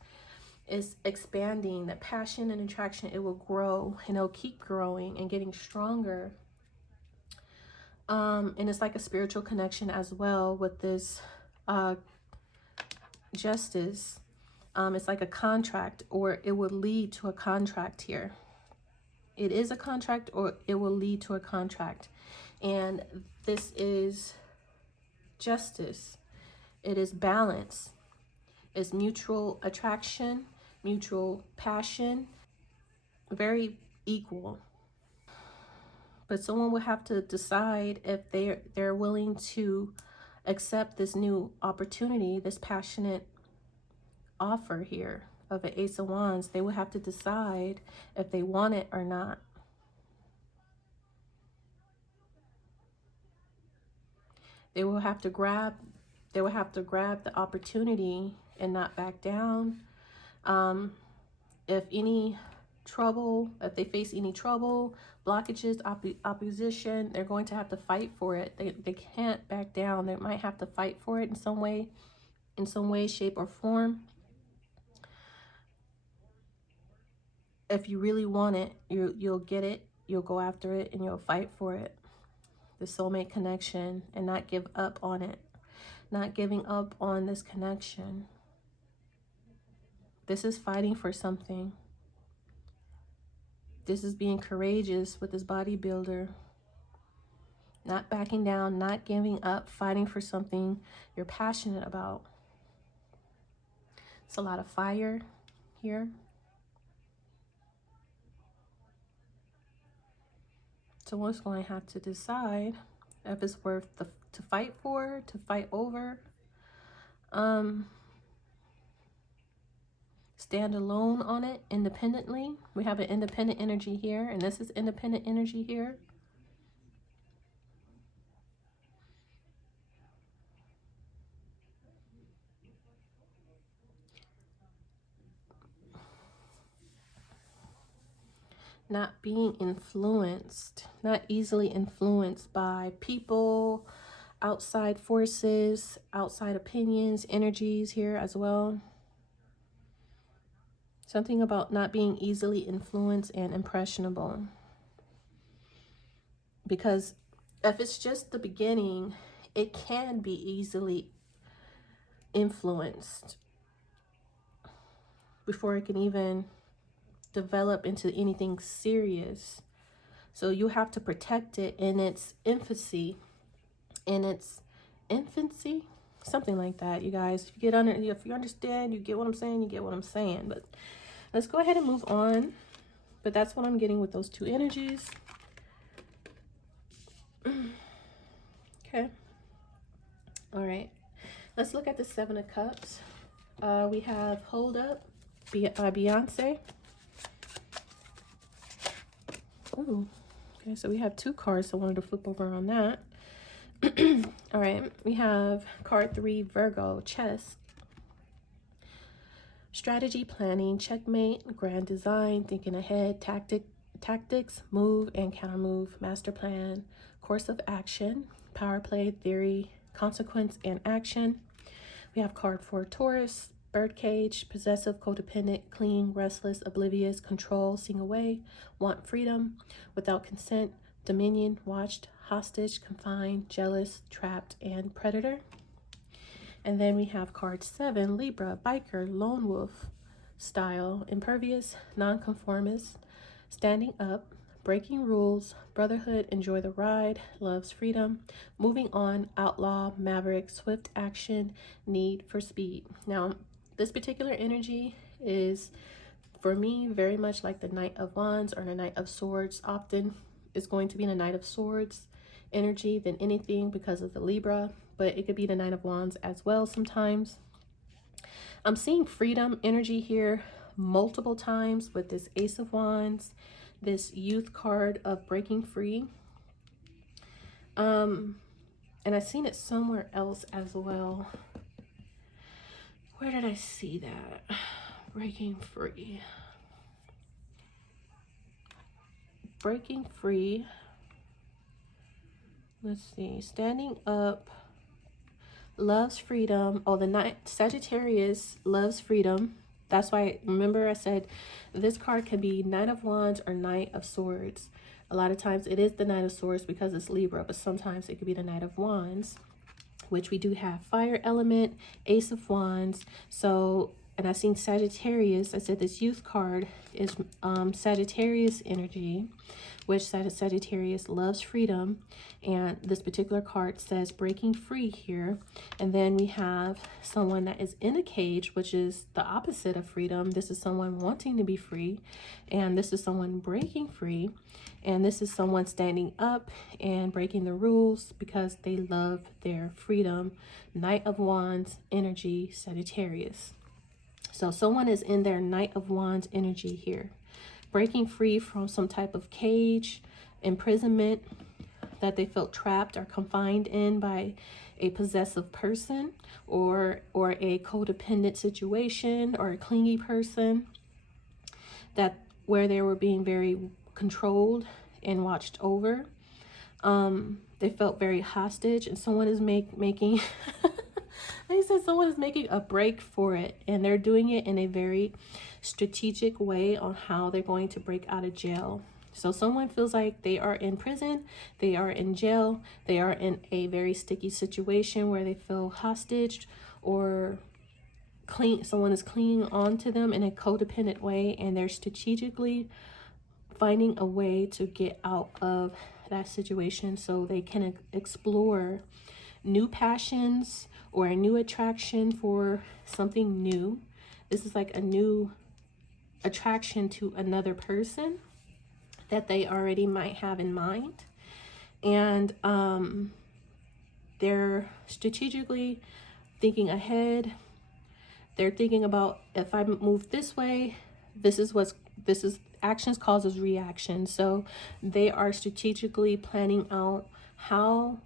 It's expanding. The passion and attraction, it will grow, and it'll keep growing and getting stronger. And it's like a spiritual connection as well with this justice. It's like a contract, or it will lead to a contract here. It is a contract, or it will lead to a contract. And this is justice. It is balance. It's mutual attraction, mutual passion, very equal. But someone will have to decide if they're willing to accept this new opportunity, this passionate offer here of an Ace of Wands. They will have to decide if they want it or not. They will have to grab the opportunity and not back down. If they face any trouble, blockages, opposition, they're going to have to fight for it. They can't back down. They might have to fight for it in some way, shape, or form. If you really want it, you'll get it. You'll go after it, and you'll fight for it. The soulmate connection, and not give up on it. Not giving up on this connection. This is fighting for something. This is being courageous with this bodybuilder. Not backing down, not giving up, fighting for something you're passionate about. It's a lot of fire here. Someone's going to have to decide if it's worth to fight for, to fight over. Stand alone on it independently. We have an independent energy here, and this is independent energy here. Not being influenced, not easily influenced by people, outside forces, outside opinions, energies here as well. Something about not being easily influenced and impressionable. Because if it's just the beginning, it can be easily influenced before it can even develop into anything serious. So you have to protect it in its infancy, something like that, you guys. If you understand, you get what I'm saying, you get what I'm saying. But let's go ahead and move on. But that's what I'm getting with those two energies. Okay. All right. Let's look at the Seven of Cups. We have Hold Up by Beyonce. Ooh. Okay, so we have two cards, so I wanted to flip over on that. All right, we have card 3, Virgo, Chess. Strategy, planning, checkmate, grand design, thinking ahead, tactics, move and counter move, master plan, course of action, power play, theory, consequence, and action. We have card 4, Taurus, birdcage, possessive, codependent, clean, restless, oblivious, control, seeing away, want freedom, without consent, dominion, watched, hostage, confined, jealous, trapped, and predator. And then we have card 7, Libra, biker, lone wolf style, impervious, nonconformist, standing up, breaking rules, brotherhood, enjoy the ride, loves freedom, moving on, outlaw, maverick, swift action, need for speed. Now, this particular energy is, for me, very much like the Knight of Wands or the Knight of Swords. Often is going to be the Knight of Swords energy than anything because of the Libra, but it could be the Knight of Wands as well sometimes. I'm seeing freedom energy here multiple times with this Ace of Wands, this Youth card of breaking free. And I've seen it somewhere else as well. Where did I see that? Breaking free. Breaking free. Let's see. Standing up. Loves freedom. Oh, the Knight Sagittarius loves freedom. That's why, remember I said this card can be Knight of Wands or Knight of Swords. A lot of times it is the Knight of Swords because it's Libra, but sometimes it could be the Knight of Wands, which we do have fire element, Ace of Wands. So, and I seen Sagittarius. I said this Youth card is Sagittarius energy, which Sagittarius loves freedom. And this particular card says breaking free here. And then we have someone that is in a cage, which is the opposite of freedom. This is someone wanting to be free. And this is someone breaking free. And this is someone standing up and breaking the rules because they love their freedom. Knight of Wands energy, Sagittarius. So someone is in their Knight of Wands energy here, breaking free from some type of cage, imprisonment that they felt trapped or confined in by a possessive person or a codependent situation or a clingy person, that where they were being very controlled and watched over. They felt very hostage, and someone is making they said someone is making a break for it, and they're doing it in a very strategic way on how they're going to break out of jail. So someone feels like they are in prison, they are in jail, they are in a very sticky situation where they feel hostage, or someone is clinging on to them in a codependent way, and they're strategically finding a way to get out of that situation so they can explore new passions or a new attraction for something new. This is like a new attraction to another person that they already might have in mind. And they're strategically thinking ahead. They're thinking about, if I move this way, this is actions causes reaction. So they are strategically planning out how,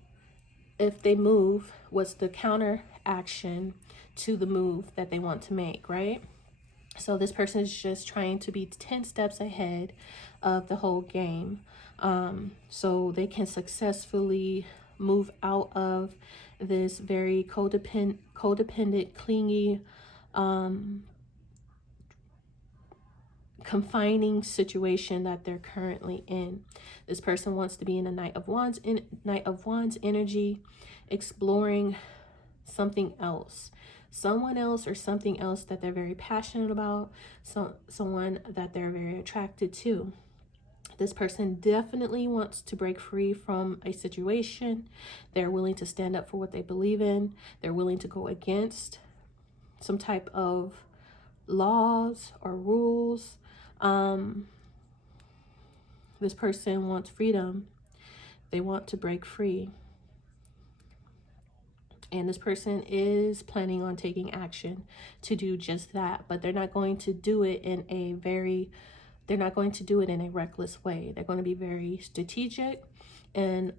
if they move, what's the counter action to the move that they want to make, right? So this person is just trying to be 10 steps ahead of the whole game, so they can successfully move out of this very codependent, clingy, confining situation that they're currently in. This person wants to be in a Knight of Wands energy, exploring something else. someone else or something else that they're very passionate about, someone that they're very attracted to. This person definitely wants to break free from a situation. They're willing to stand up for what they believe in. They're willing to go against some type of laws or rules. This person wants freedom. They want to break free. And this person is planning on taking action to do just that. But they're not going to do it in a reckless way. They're going to be very strategic and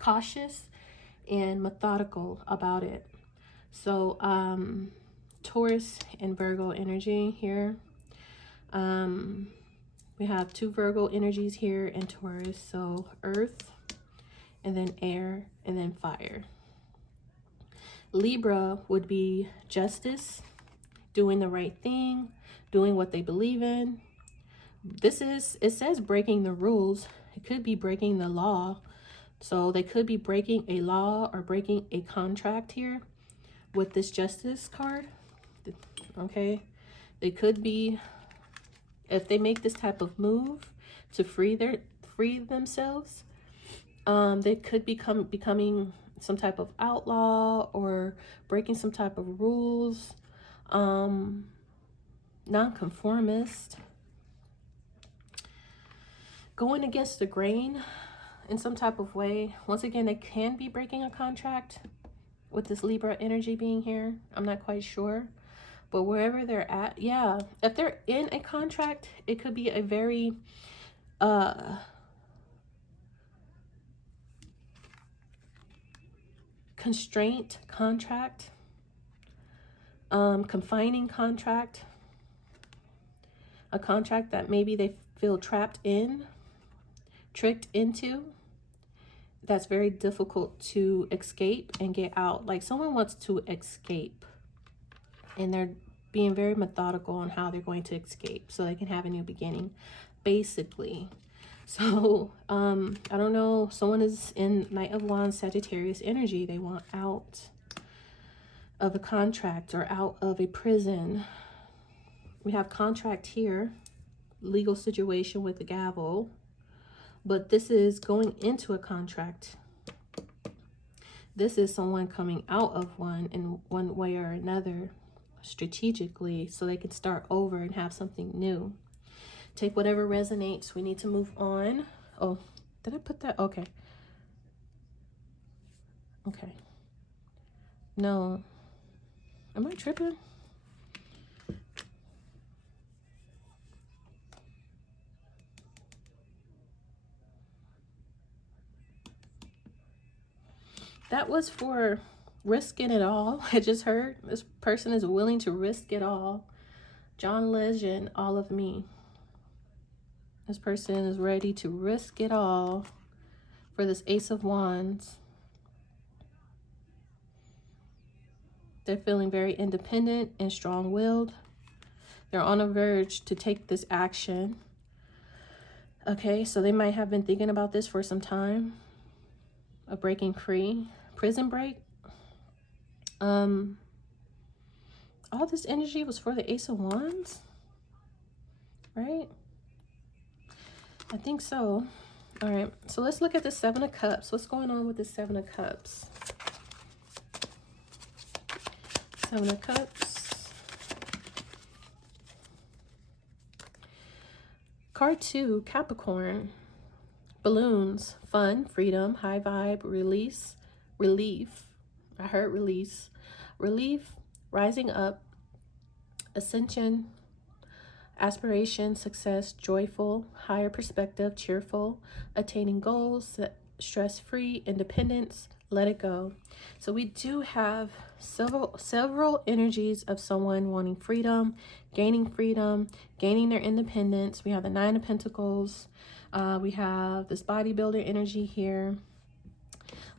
cautious and methodical about it. So Taurus and Virgo energy here. We have 2 Virgo energies here in Taurus. So earth, and then air, and then fire. Libra would be justice, doing the right thing, doing what they believe in. It says breaking the rules. It could be breaking the law. So they could be breaking a law or breaking a contract here with this justice card. Okay. They could be, if they make this type of move to free themselves, they could becoming some type of outlaw or breaking some type of rules, nonconformist, going against the grain in some type of way. Once again, they can be breaking a contract with this Libra energy being here. I'm not quite sure, but wherever they're at, yeah, if they're in a contract, it could be a very constraint contract, confining contract, a contract that maybe they feel trapped in, tricked into, that's very difficult to escape and get out. Like someone wants to escape and they're being very methodical on how they're going to escape so they can have a new beginning, basically. So I don't know, someone is in Knight of Wands, Sagittarius energy. They want out of a contract or out of a prison. We have contract here, legal situation with the gavel, but this is going into a contract. This is someone coming out of one in one way or another strategically so they can start over and have something new. Take whatever resonates. We need to move on. Oh, did I put that? Okay. Okay. No. Am I tripping? That was for risking it all. I just heard this person is willing to risk it all. John Legend, all of me. This person is ready to risk it all for this Ace of Wands. They're feeling very independent and strong-willed. They're on a verge to take this action. Okay, so they might have been thinking about this for some time. Of breaking free. Prison break. All this energy was for the Ace of Wands, right? I think so. All right, so let's look at the Seven of Cups. What's going on with the Seven of Cups? Seven of Cups. Card 2, Capricorn. Balloons, fun, freedom, high vibe, release, relief. I heard release. Relief, rising up, ascension, aspiration, success, joyful, higher perspective, cheerful, attaining goals, stress-free, independence, let it go. So we do have several energies of someone wanting freedom, gaining their independence. We have the Nine of Pentacles. We have this bodybuilder energy here.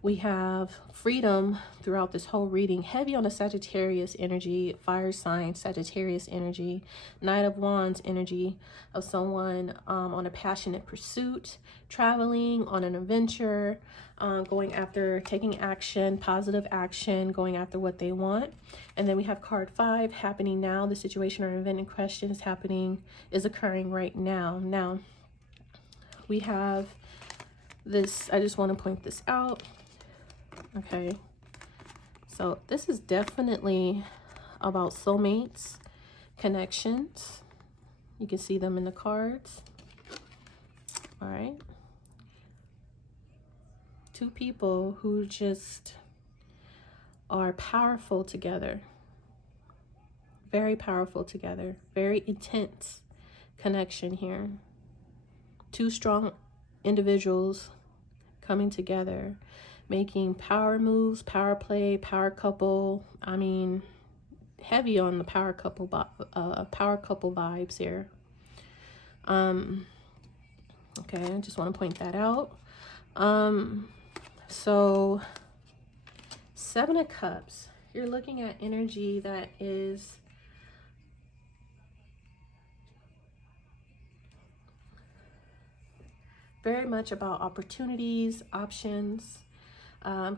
We have freedom throughout this whole reading, heavy on the Sagittarius energy, fire sign, Sagittarius energy, Knight of Wands energy of someone on a passionate pursuit, traveling, on an adventure, going after, taking action, positive action, going after what they want. And then we have card 5, happening now. The situation or event in question is occurring right now. Now, we have this, I just want to point this out. Okay, so this is definitely about soulmates, connections. You can see them in the cards. All right. Two people who just are powerful together. Very powerful together. Very intense connection here. Two strong individuals coming together, making power moves, power play, power couple. I mean, heavy on the power couple vibes here. Okay, I just want to point that out. So 7 of Cups, you're looking at energy that is very much about opportunities, options.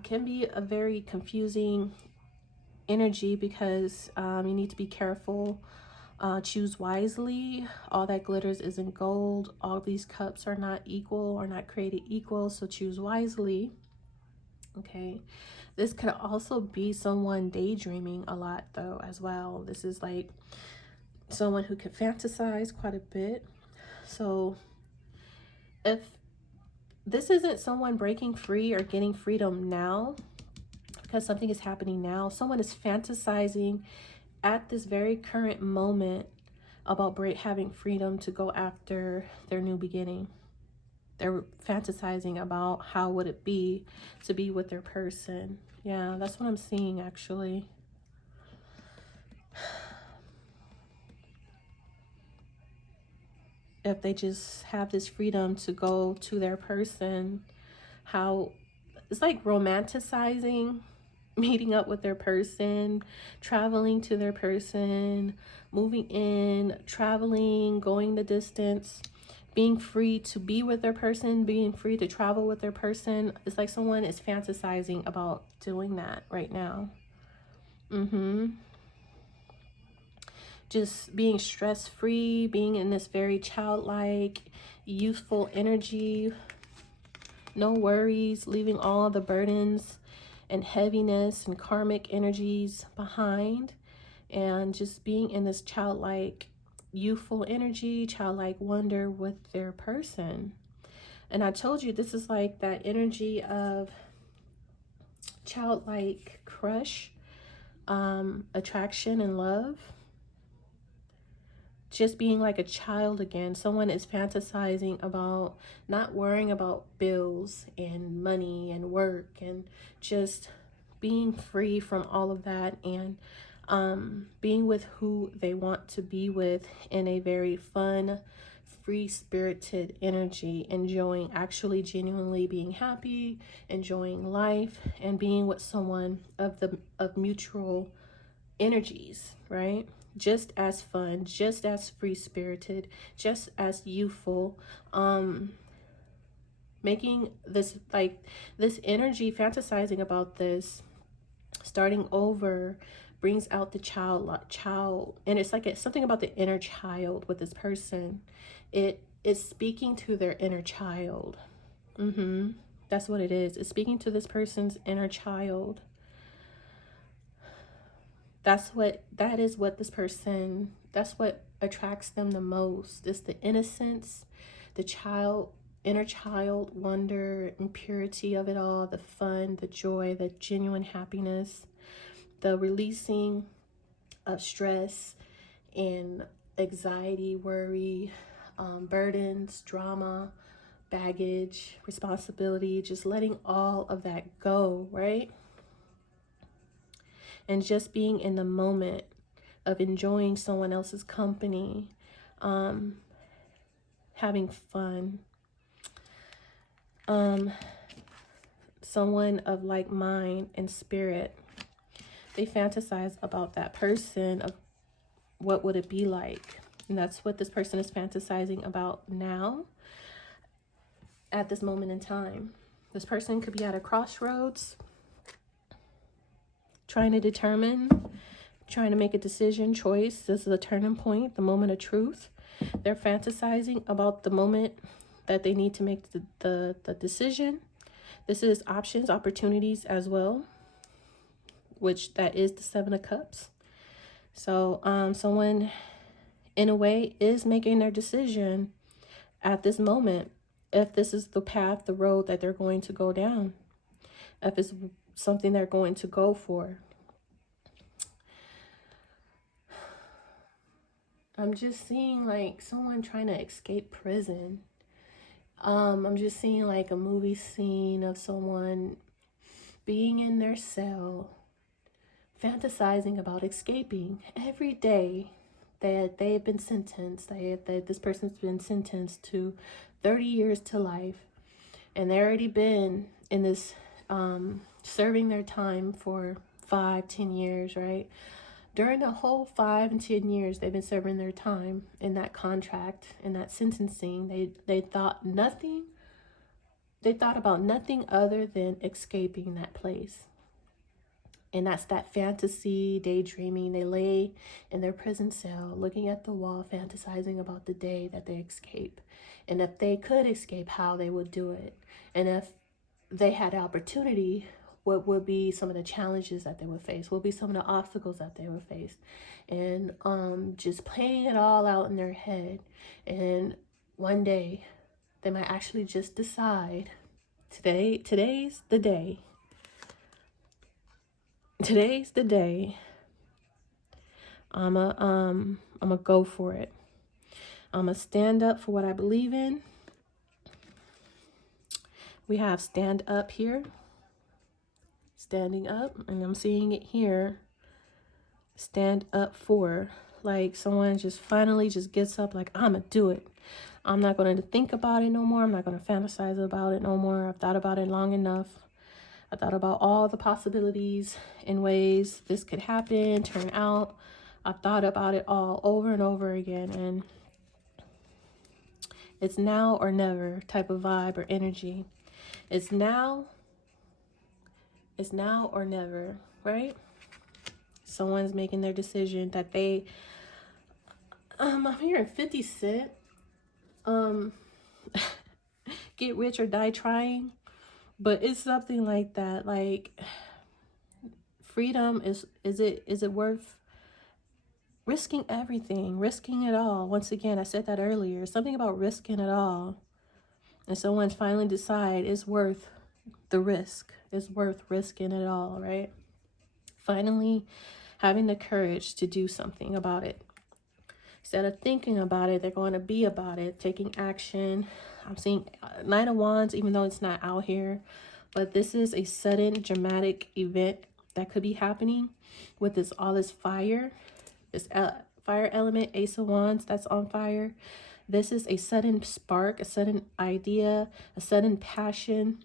Can be a very confusing energy because you need to be careful. Choose wisely. All that glitters isn't gold. All these cups are not equal or not created equal, so choose wisely. Okay, this could also be someone daydreaming a lot though as well. This is like someone who could fantasize quite a bit. So if this isn't someone breaking free or getting freedom now, because something is happening now, someone is fantasizing at this very current moment about having freedom to go after their new beginning. They're fantasizing about how would it be to be with their person. Yeah, that's what I'm seeing actually. If they just have this freedom to go to their person, how it's like romanticizing meeting up with their person, traveling to their person, moving in, traveling, going the distance, being free to be with their person, being free to travel with their person. It's like someone is fantasizing about doing that right now. Just being stress-free, being in this very childlike, youthful energy. No worries, leaving all the burdens and heaviness and karmic energies behind. And just being in this childlike, youthful energy, childlike wonder with their person. And I told you, this is like that energy of childlike crush, attraction and love. Just being like a child again. Someone is fantasizing about not worrying about bills and money and work and just being free from all of that and being with who they want to be with in a very fun, free-spirited energy, enjoying, actually genuinely being happy, enjoying life, and being with someone of mutual energies, right? Just as fun, just as free-spirited, just as youthful, making this like this energy, fantasizing about this, starting over, brings out the child, and it's like something about the inner child with this person. It is speaking to their inner child. That's what it is. It's speaking to this person's inner child. That's what this person, that's what attracts them the most. It's the innocence, the inner child wonder and purity of it all, the fun, the joy, the genuine happiness, the releasing of stress and anxiety, worry, burdens, drama, baggage, responsibility, just letting all of that go, right? And just being in the moment of enjoying someone else's company, having fun. someone of like mind and spirit. They fantasize about that person, of what would it be like. And that's what this person is fantasizing about now, at this moment in time. This person could be at a crossroads, trying to determine, trying to make a decision, choice. This is a turning point, the moment of truth. They're fantasizing about the moment that they need to make the decision. This is options, opportunities as well, which that is the Seven of Cups. So someone, in a way, is making their decision at this moment, if this is the path, the road that they're going to go down, if it's something they're going to go for. I'm just seeing like someone trying to escape prison. I'm just seeing like a movie scene of someone being in their cell, fantasizing about escaping every day that they've been sentenced, that this person's been sentenced to 30 years to life, and they already been in this serving their time for 5-10 years, right? During the whole 5 and 10 years they've been serving their time in that contract, in that sentencing, they thought about nothing other than escaping that place. And that's that fantasy, daydreaming. They lay in their prison cell, looking at the wall, fantasizing about the day that they escape. And if they could escape, how they would do it. And if they had the opportunity, what would be some of the challenges that they would face? What would be some of the obstacles that they would face? And just playing it all out in their head. And one day, they might actually just decide, today's the day. Today's the day. I'ma go for it. I'ma stand up for what I believe in. We have stand up here. Standing up, and I'm seeing it here. Stand up for, like someone just finally just gets up, like, I'ma do it. I'm not going to think about it no more. I'm not going to fantasize about it no more. I've thought about it long enough. I thought about all the possibilities and ways this could happen, turn out. I've thought about it all over and over again, and it's now or never type of vibe or energy. It's now or never, right? Someone's making their decision that they, I'm hearing 50 Cent, get rich or die trying. But it's something like that, like freedom is it worth risking everything, risking it all? Once again, I said that earlier, something about risking it all. And someone finally decide it's worth the risk, it's worth risking it all, right? Finally having the courage to do something about it. Instead of thinking about it, they're going to be about it, taking action. I'm seeing Knight of Wands, even though it's not out here, but this is a sudden dramatic event that could be happening with this, all this fire, this fire element, Ace of Wands, that's on fire. This is a sudden spark, a sudden idea, a sudden passion.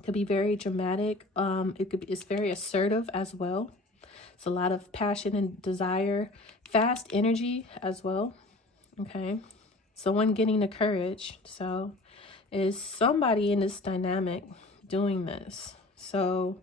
It could be very dramatic. It's very assertive as well. It's a lot of passion and desire, fast energy as well. Okay. Someone getting the courage. So is somebody in this dynamic doing this? So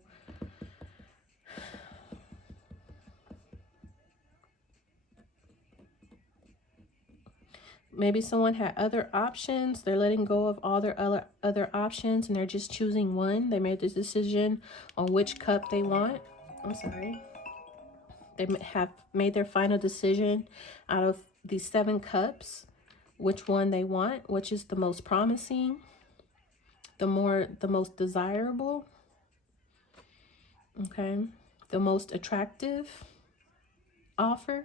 maybe someone had other options. They're letting go of all their other options, and they're just choosing one. They made the decision on which cup they want. I'm sorry. They have made their final decision out of these 7 cups, which one they want, which is the most promising, the most desirable, okay, the most attractive offer.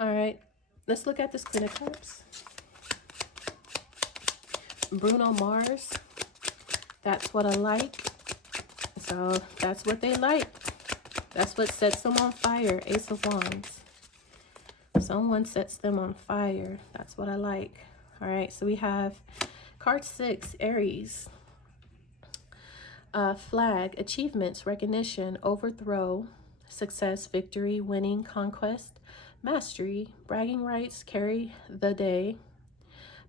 All right, let's look at this Queen of Cups. Bruno Mars, that's what I like. So that's what they like. That's what sets them on fire. Ace of Wands. Someone sets them on fire. That's what I like. All right, so we have card 6, Aries. Flag, achievements, recognition, overthrow, success, victory, winning, conquest, mastery, bragging rights, carry the day.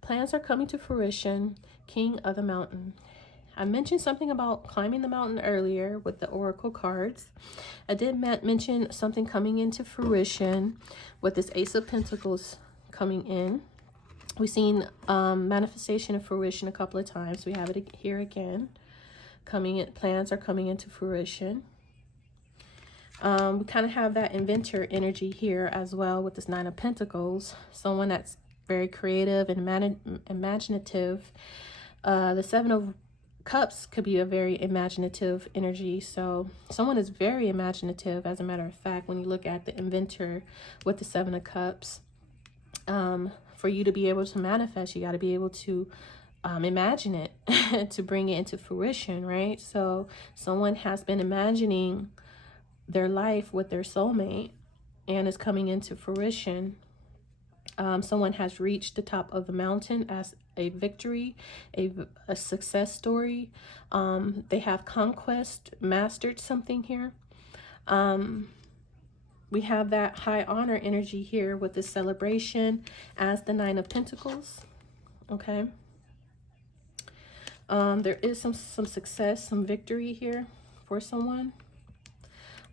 Plans are coming to fruition, king of the mountain. I mentioned something about climbing the mountain earlier with the oracle cards. I did mention something coming into fruition with this Ace of Pentacles coming in. We've seen manifestation and fruition a couple of times. We have it here again. Plans are coming into fruition. We kind of have that inventor energy here as well with this Nine of Pentacles. Someone that's very creative and imaginative. The Seven of Cups could be a very imaginative energy. So someone is very imaginative, as a matter of fact, when you look at the inventor with the Seven of Cups. For you to be able to manifest, you got to be able to imagine it to bring it into fruition, right? So someone has been imagining their life with their soulmate and is coming into fruition. Someone has reached the top of the mountain as a victory, a success story. They have conquest, mastered something here. We have that high honor energy here with the celebration as the Nine of Pentacles. Okay. There is some success, some victory here for someone.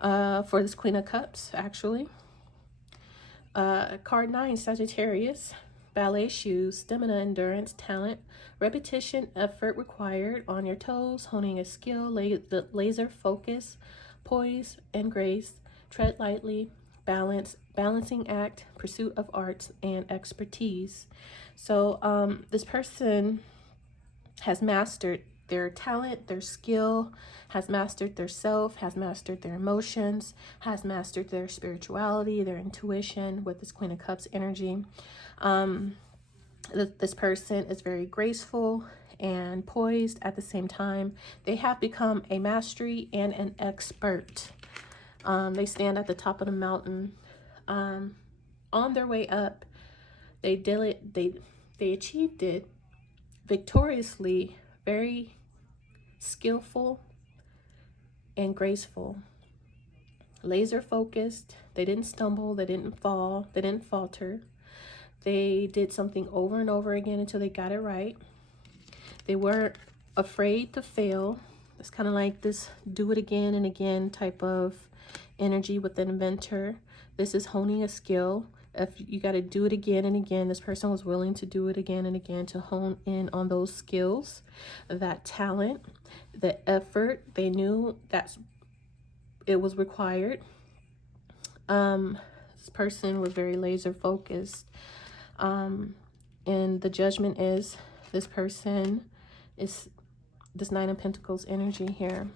For this Queen of Cups, actually. Card 9, Sagittarius. Ballet shoes, stamina, endurance, talent, repetition, effort required, on your toes, honing a skill, laser focus, poise and grace, tread lightly, balance, balancing act, pursuit of arts, and expertise. So this person has mastered their talent, their skill, has mastered their self, has mastered their emotions, has mastered their spirituality, their intuition with this Queen of Cups energy. This person is very graceful and poised at the same time. They have become a mastery and an expert. They stand at the top of the mountain. On their way up, they achieved it victoriously, very skillful and graceful, laser focused. They didn't stumble, they didn't fall, they didn't falter. They did something over and over again until they got it right. They weren't afraid to fail. It's kind of like this do it again and again type of energy with an inventor. This is honing a skill. If you got to do it again and again, this person was willing to do it again and again to hone in on those skills, that talent, the effort. They knew that it was required. This person was very laser focused. And the judgment is this person is this Nine of Pentacles energy here.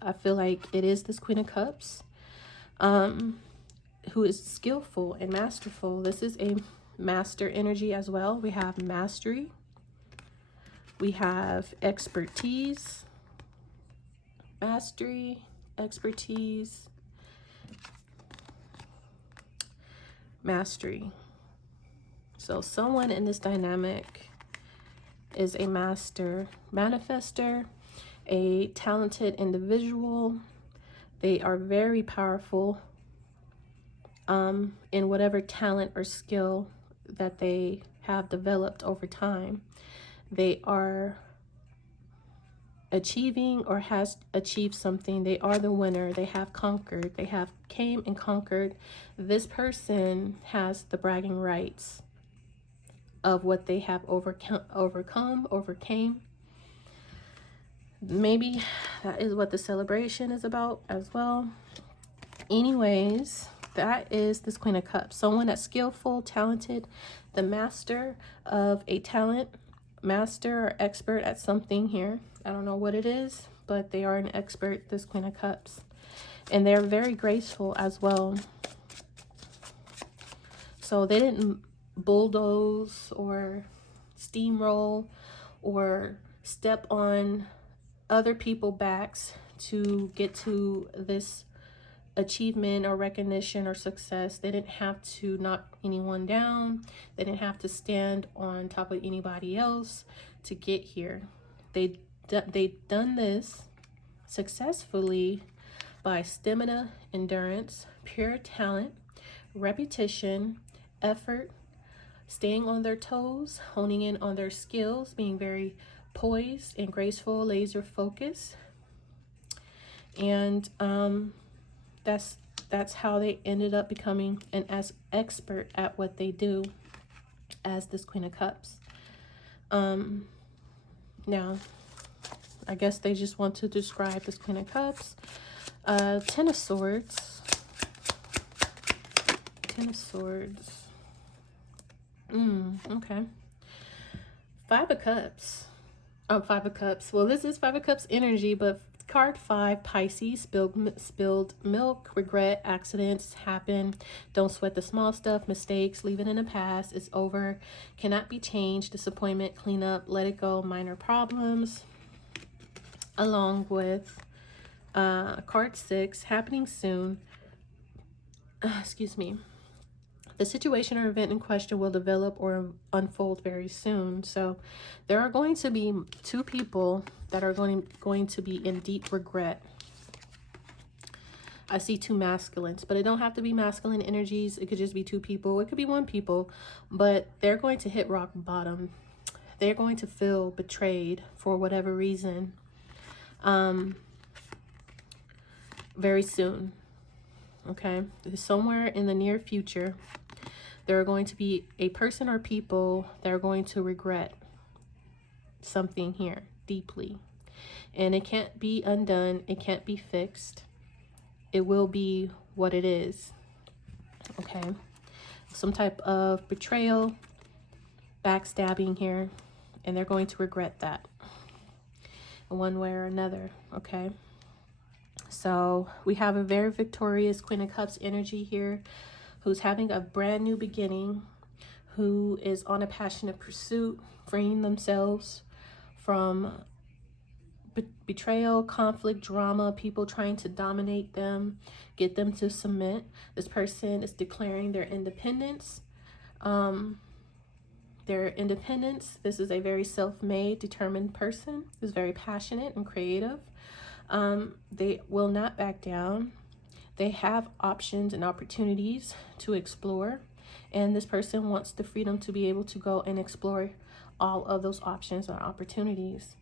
I feel like it is this Queen of Cups. Who is skillful and masterful. This is a master energy as well. We have mastery. We have expertise. Mastery, expertise, mastery. So someone in this dynamic is a master manifester, a talented individual. They are very powerful in whatever talent or skill that they have developed over time. They are achieving or has achieved something. They are the winner. They have conquered. They have came and conquered. This person has the bragging rights of what they have overcame. Maybe that is what the celebration is about as well. Anyways, that is this Queen of Cups. Someone that's skillful, talented, the master of a talent, master or expert at something here. I don't know what it is, but they are an expert, this Queen of Cups. And they're very graceful as well. So they didn't bulldoze or steamroll or step on other people's backs to get to this achievement or recognition or success. They didn't have to knock anyone down. They didn't have to stand on top of anybody else to get here. They they've done this successfully by stamina, endurance, pure talent, repetition, effort, staying on their toes, honing in on their skills, being very poised and graceful, laser focused. And that's how they ended up becoming an as expert at what they do as this Queen of Cups. Now, I guess they just want to describe this Queen of Cups. Ten of Swords. Ten of Swords. Okay. Five of Cups. Oh, Five of Cups. Well, this is Five of Cups energy, but card 5, Pisces, spilled milk, regret, accidents happen. Don't sweat the small stuff, mistakes, leave it in the past. It's over, cannot be changed. Disappointment, clean up, let it go, minor problems. Along with card 6, happening soon. Excuse me. The situation or event in question will develop or unfold very soon. So there are going to be two people that are going to be in deep regret. I see two masculines, but it don't have to be masculine energies. It could just be two people. It could be one people, but they're going to hit rock bottom. They're going to feel betrayed for whatever reason very soon. Okay, somewhere in the near future, there are going to be a person or people that are going to regret something here deeply. And it can't be undone. It can't be fixed. It will be what it is. Okay. Some type of betrayal, backstabbing here. And they're going to regret that in one way or another. Okay. So we have a very victorious Queen of Cups energy here, who's having a brand new beginning, who is on a passionate pursuit, freeing themselves from betrayal, conflict, drama, people trying to dominate them, get them to submit. This person is declaring their independence. This is a very self-made, determined person who's very passionate and creative. They will not back down. They have options and opportunities to explore, and this person wants the freedom to be able to go and explore all of those options and opportunities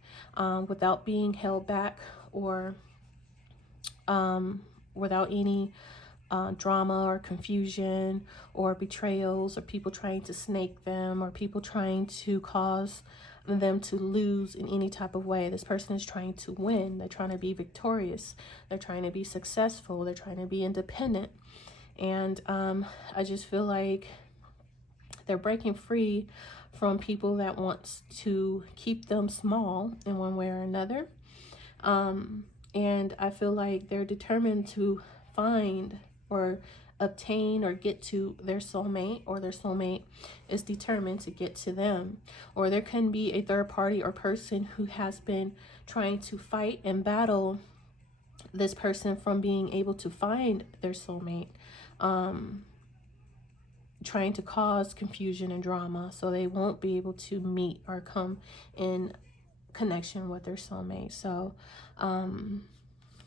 without being held back or without any drama or confusion or betrayals or people trying to snake them or people trying to cause them to lose in any type of way. This person is trying to win. They're trying to be victorious. They're trying to be successful. They're trying to be independent. And I just feel like they're breaking free from people that wants to keep them small in one way or another. And I feel like they're determined to find or obtain or get to their soulmate, or their soulmate is determined to get to them. Or there can be a third party or person who has been trying to fight and battle this person from being able to find their soulmate, trying to cause confusion and drama so they won't be able to meet or come in connection with their soulmate. So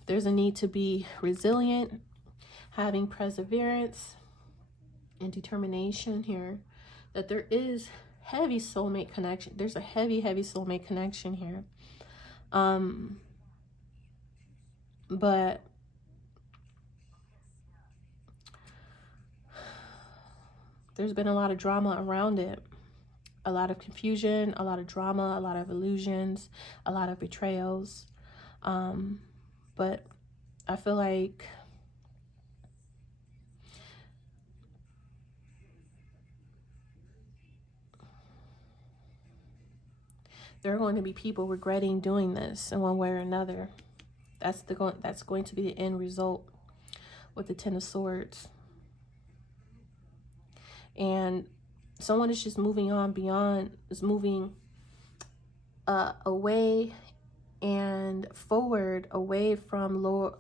there's a need to be resilient, having perseverance and determination here, that there is heavy soulmate connection. There's a heavy soulmate connection here. But there's been a lot of drama around it. A lot of confusion, a lot of drama, a lot of illusions, a lot of betrayals. But I feel like there are going to be people regretting doing this in one way or another. That's going to be the end result with the Ten of Swords. And someone is just moving on beyond, is moving away and forward, away from low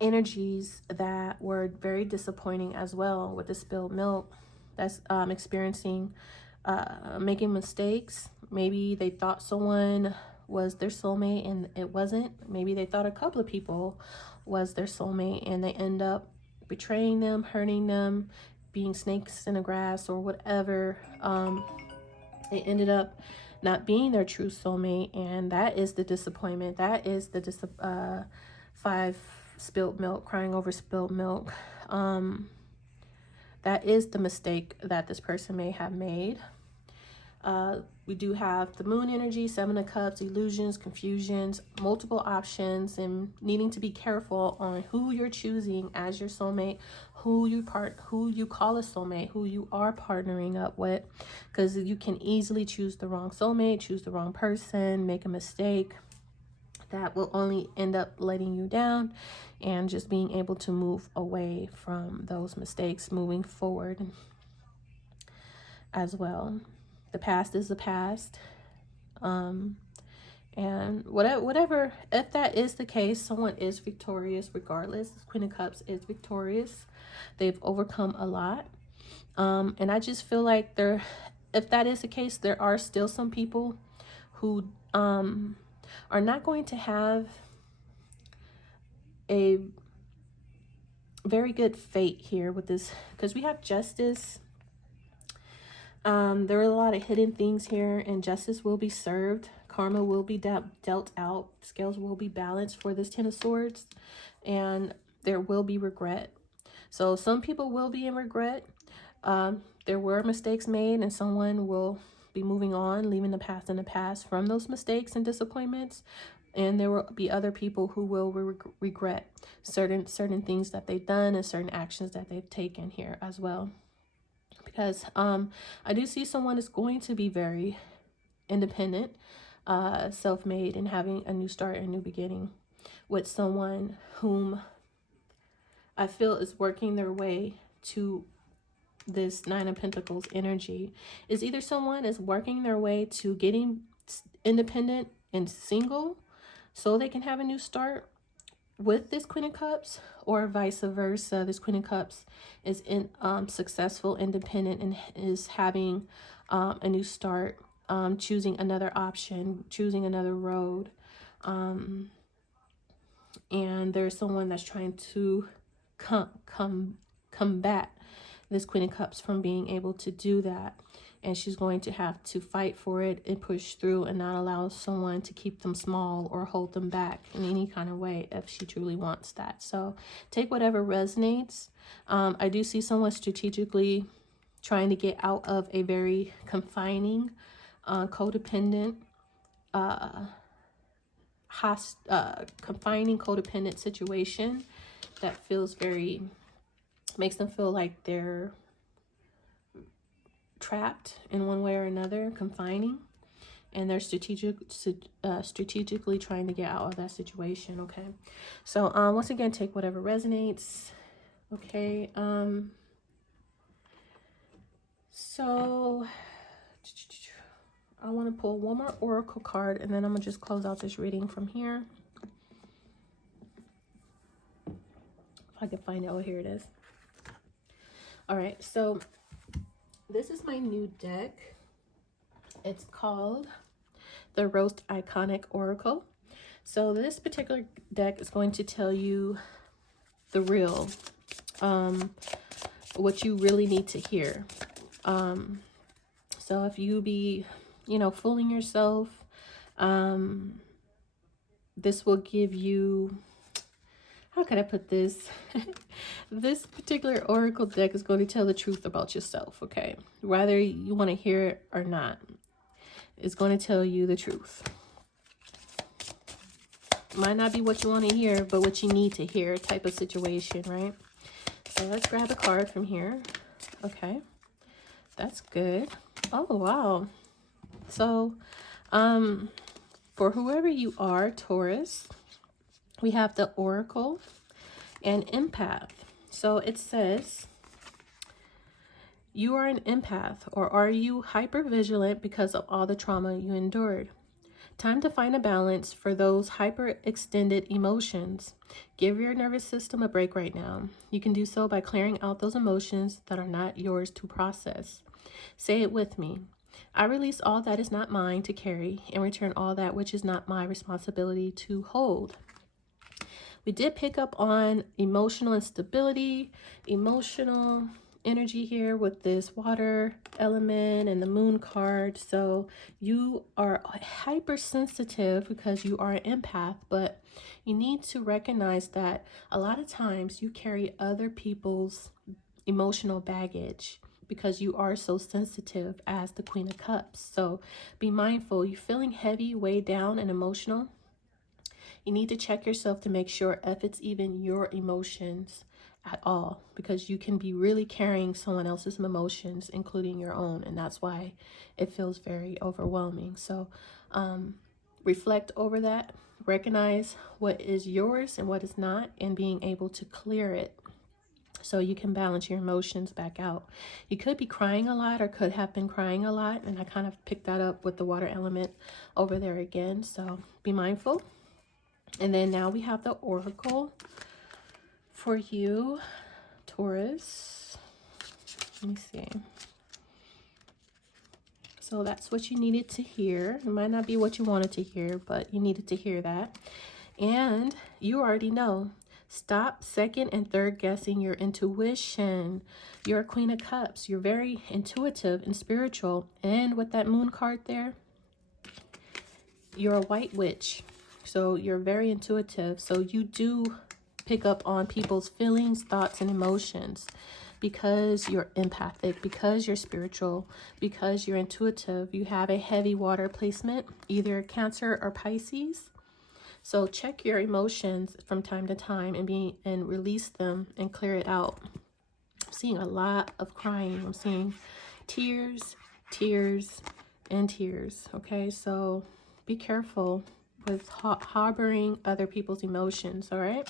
energies that were very disappointing as well, with the spilled milk. That's experiencing making mistakes. Maybe they thought someone was their soulmate and it wasn't. Maybe they thought a couple of people was their soulmate and they end up betraying them, hurting them, being snakes in the grass or whatever. It ended up not being their true soulmate, and that is the disappointment. That is the 5 spilled milk, crying over spilled milk. That is the mistake that this person may have made. We do have the moon energy, 7 of cups, illusions, confusions, multiple options, and needing to be careful on who you're choosing as your soulmate, who you call a soulmate, who you are partnering up with, because you can easily choose the wrong soulmate, choose the wrong person, make a mistake that will only end up letting you down, and just being able to move away from those mistakes, moving forward as well. The past is the past. And whatever, if that is the case, someone is victorious regardless. Queen of Cups is victorious. They've overcome a lot. And I just feel like if that is the case, there are still some people who are not going to have a very good fate here with this, because we have justice. There are a lot of hidden things here, and justice will be served. Karma will be dealt out. Scales will be balanced for this 10 of Swords, and there will be regret. So some people will be in regret. There were mistakes made, and someone will be moving on, leaving the past in the past from those mistakes and disappointments. And there will be other people who will regret certain things that they've done and certain actions that they've taken here as well. Because I do see someone is going to be very independent, self-made, and having a new start, a new beginning with someone whom I feel is working their way to this 9 of Pentacles energy. Is either someone is working their way to getting independent and single so they can have a new start with this Queen of Cups, or vice versa. This Queen of Cups is successful, independent, and is having a new start, choosing another option, choosing another road. And there's someone that's trying to combat this Queen of Cups from being able to do that. And she's going to have to fight for it and push through and not allow someone to keep them small or hold them back in any kind of way if she truly wants that. So take whatever resonates. I do see someone strategically trying to get out of a very confining, codependent, confining codependent situation that makes them feel like they're trapped in one way or another, confining, and they're strategically trying to get out of that situation. Okay, so once again, take whatever resonates. Okay, so I want to pull one more oracle card, and then I'm gonna just close out this reading from here. If I can find it. Oh, here it is. All right, so this is my new deck. It's called the Roast Iconic Oracle. So this particular deck is going to tell you the real, what you really need to hear. So if you be, fooling yourself, this will give you, how can I put this? This particular oracle deck is going to tell the truth about yourself, okay? Whether you want to hear it or not, it's going to tell you the truth. Might not be what you want to hear, but what you need to hear type of situation, right? So let's grab a card from here. Okay, that's good. Oh, wow. So, for whoever you are, Taurus, we have the Oracle and Empath. So it says, you are an empath, or are you hyper vigilant because of all the trauma you endured? Time to find a balance for those hyperextended emotions. Give your nervous system a break right now. You can do so by clearing out those emotions that are not yours to process. Say it with me. I release all that is not mine to carry and return all that which is not my responsibility to hold. We did pick up on emotional instability, emotional energy here with this water element and the moon card. So you are hypersensitive because you are an empath, but you need to recognize that a lot of times you carry other people's emotional baggage because you are so sensitive as the Queen of Cups. So be mindful. You're feeling heavy, weighed down, and emotional. You need to check yourself to make sure if it's even your emotions at all, because you can be really carrying someone else's emotions, including your own, and that's why it feels very overwhelming. So reflect over that, recognize what is yours and what is not, and being able to clear it so you can balance your emotions back out. You could be crying a lot or could have been crying a lot, and I kind of picked that up with the water element over there again. So be mindful. And then now we have the oracle for you, Taurus. Let me see. So that's what you needed to hear. It might not be what you wanted to hear, but you needed to hear that. And you already know. Stop second and third guessing your intuition. You're a Queen of Cups. You're very intuitive and spiritual. And with that moon card there, you're a white witch. So you're very intuitive. So you do pick up on people's feelings, thoughts, and emotions because you're empathic, because you're spiritual, because you're intuitive. You have a heavy water placement, either Cancer or Pisces. So check your emotions from time to time and release them and clear it out. I'm seeing a lot of crying. I'm seeing tears, tears, and tears. Okay, so be careful with harboring other people's emotions. All right.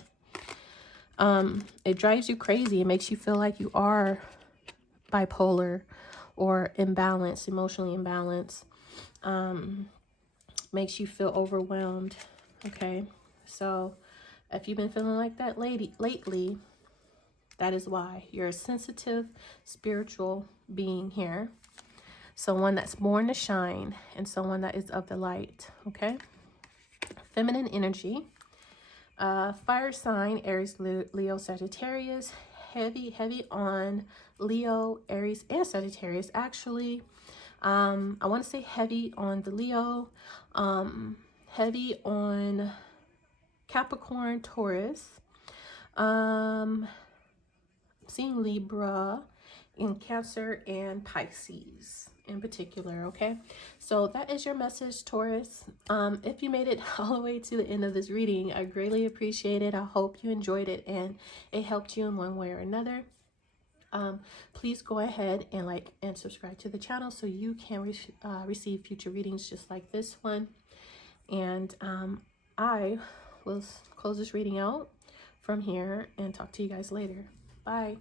It drives you crazy. It makes you feel like you are bipolar or imbalanced, emotionally imbalanced. Makes you feel overwhelmed. Okay, so if you've been feeling like that lately, that is why. You're a sensitive, spiritual being here. Someone that's born to shine and someone that is of the light. Okay. Feminine energy. Fire sign, Aries, Leo, Sagittarius. Heavy on Leo, Aries, and Sagittarius. Actually, I want to say heavy on the Leo. Heavy on Capricorn, Taurus. Seeing Libra in Cancer and Pisces in particular. Okay, so that is your message, Taurus. If you made it all the way to the end of this reading, I greatly appreciate it. I hope you enjoyed it and it helped you in one way or another. Please go ahead and like and subscribe to the channel so you can receive future readings just like this one. And I will close this reading out from here and talk to you guys later. Bye.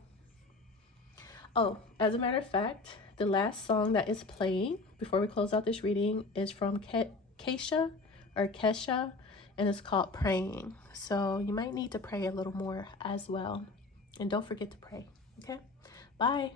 Oh, as a matter of fact, the last song that is playing before we close out this reading is from Kesha, and it's called Praying. So you might need to pray a little more as well. And don't forget to pray. Okay? Bye.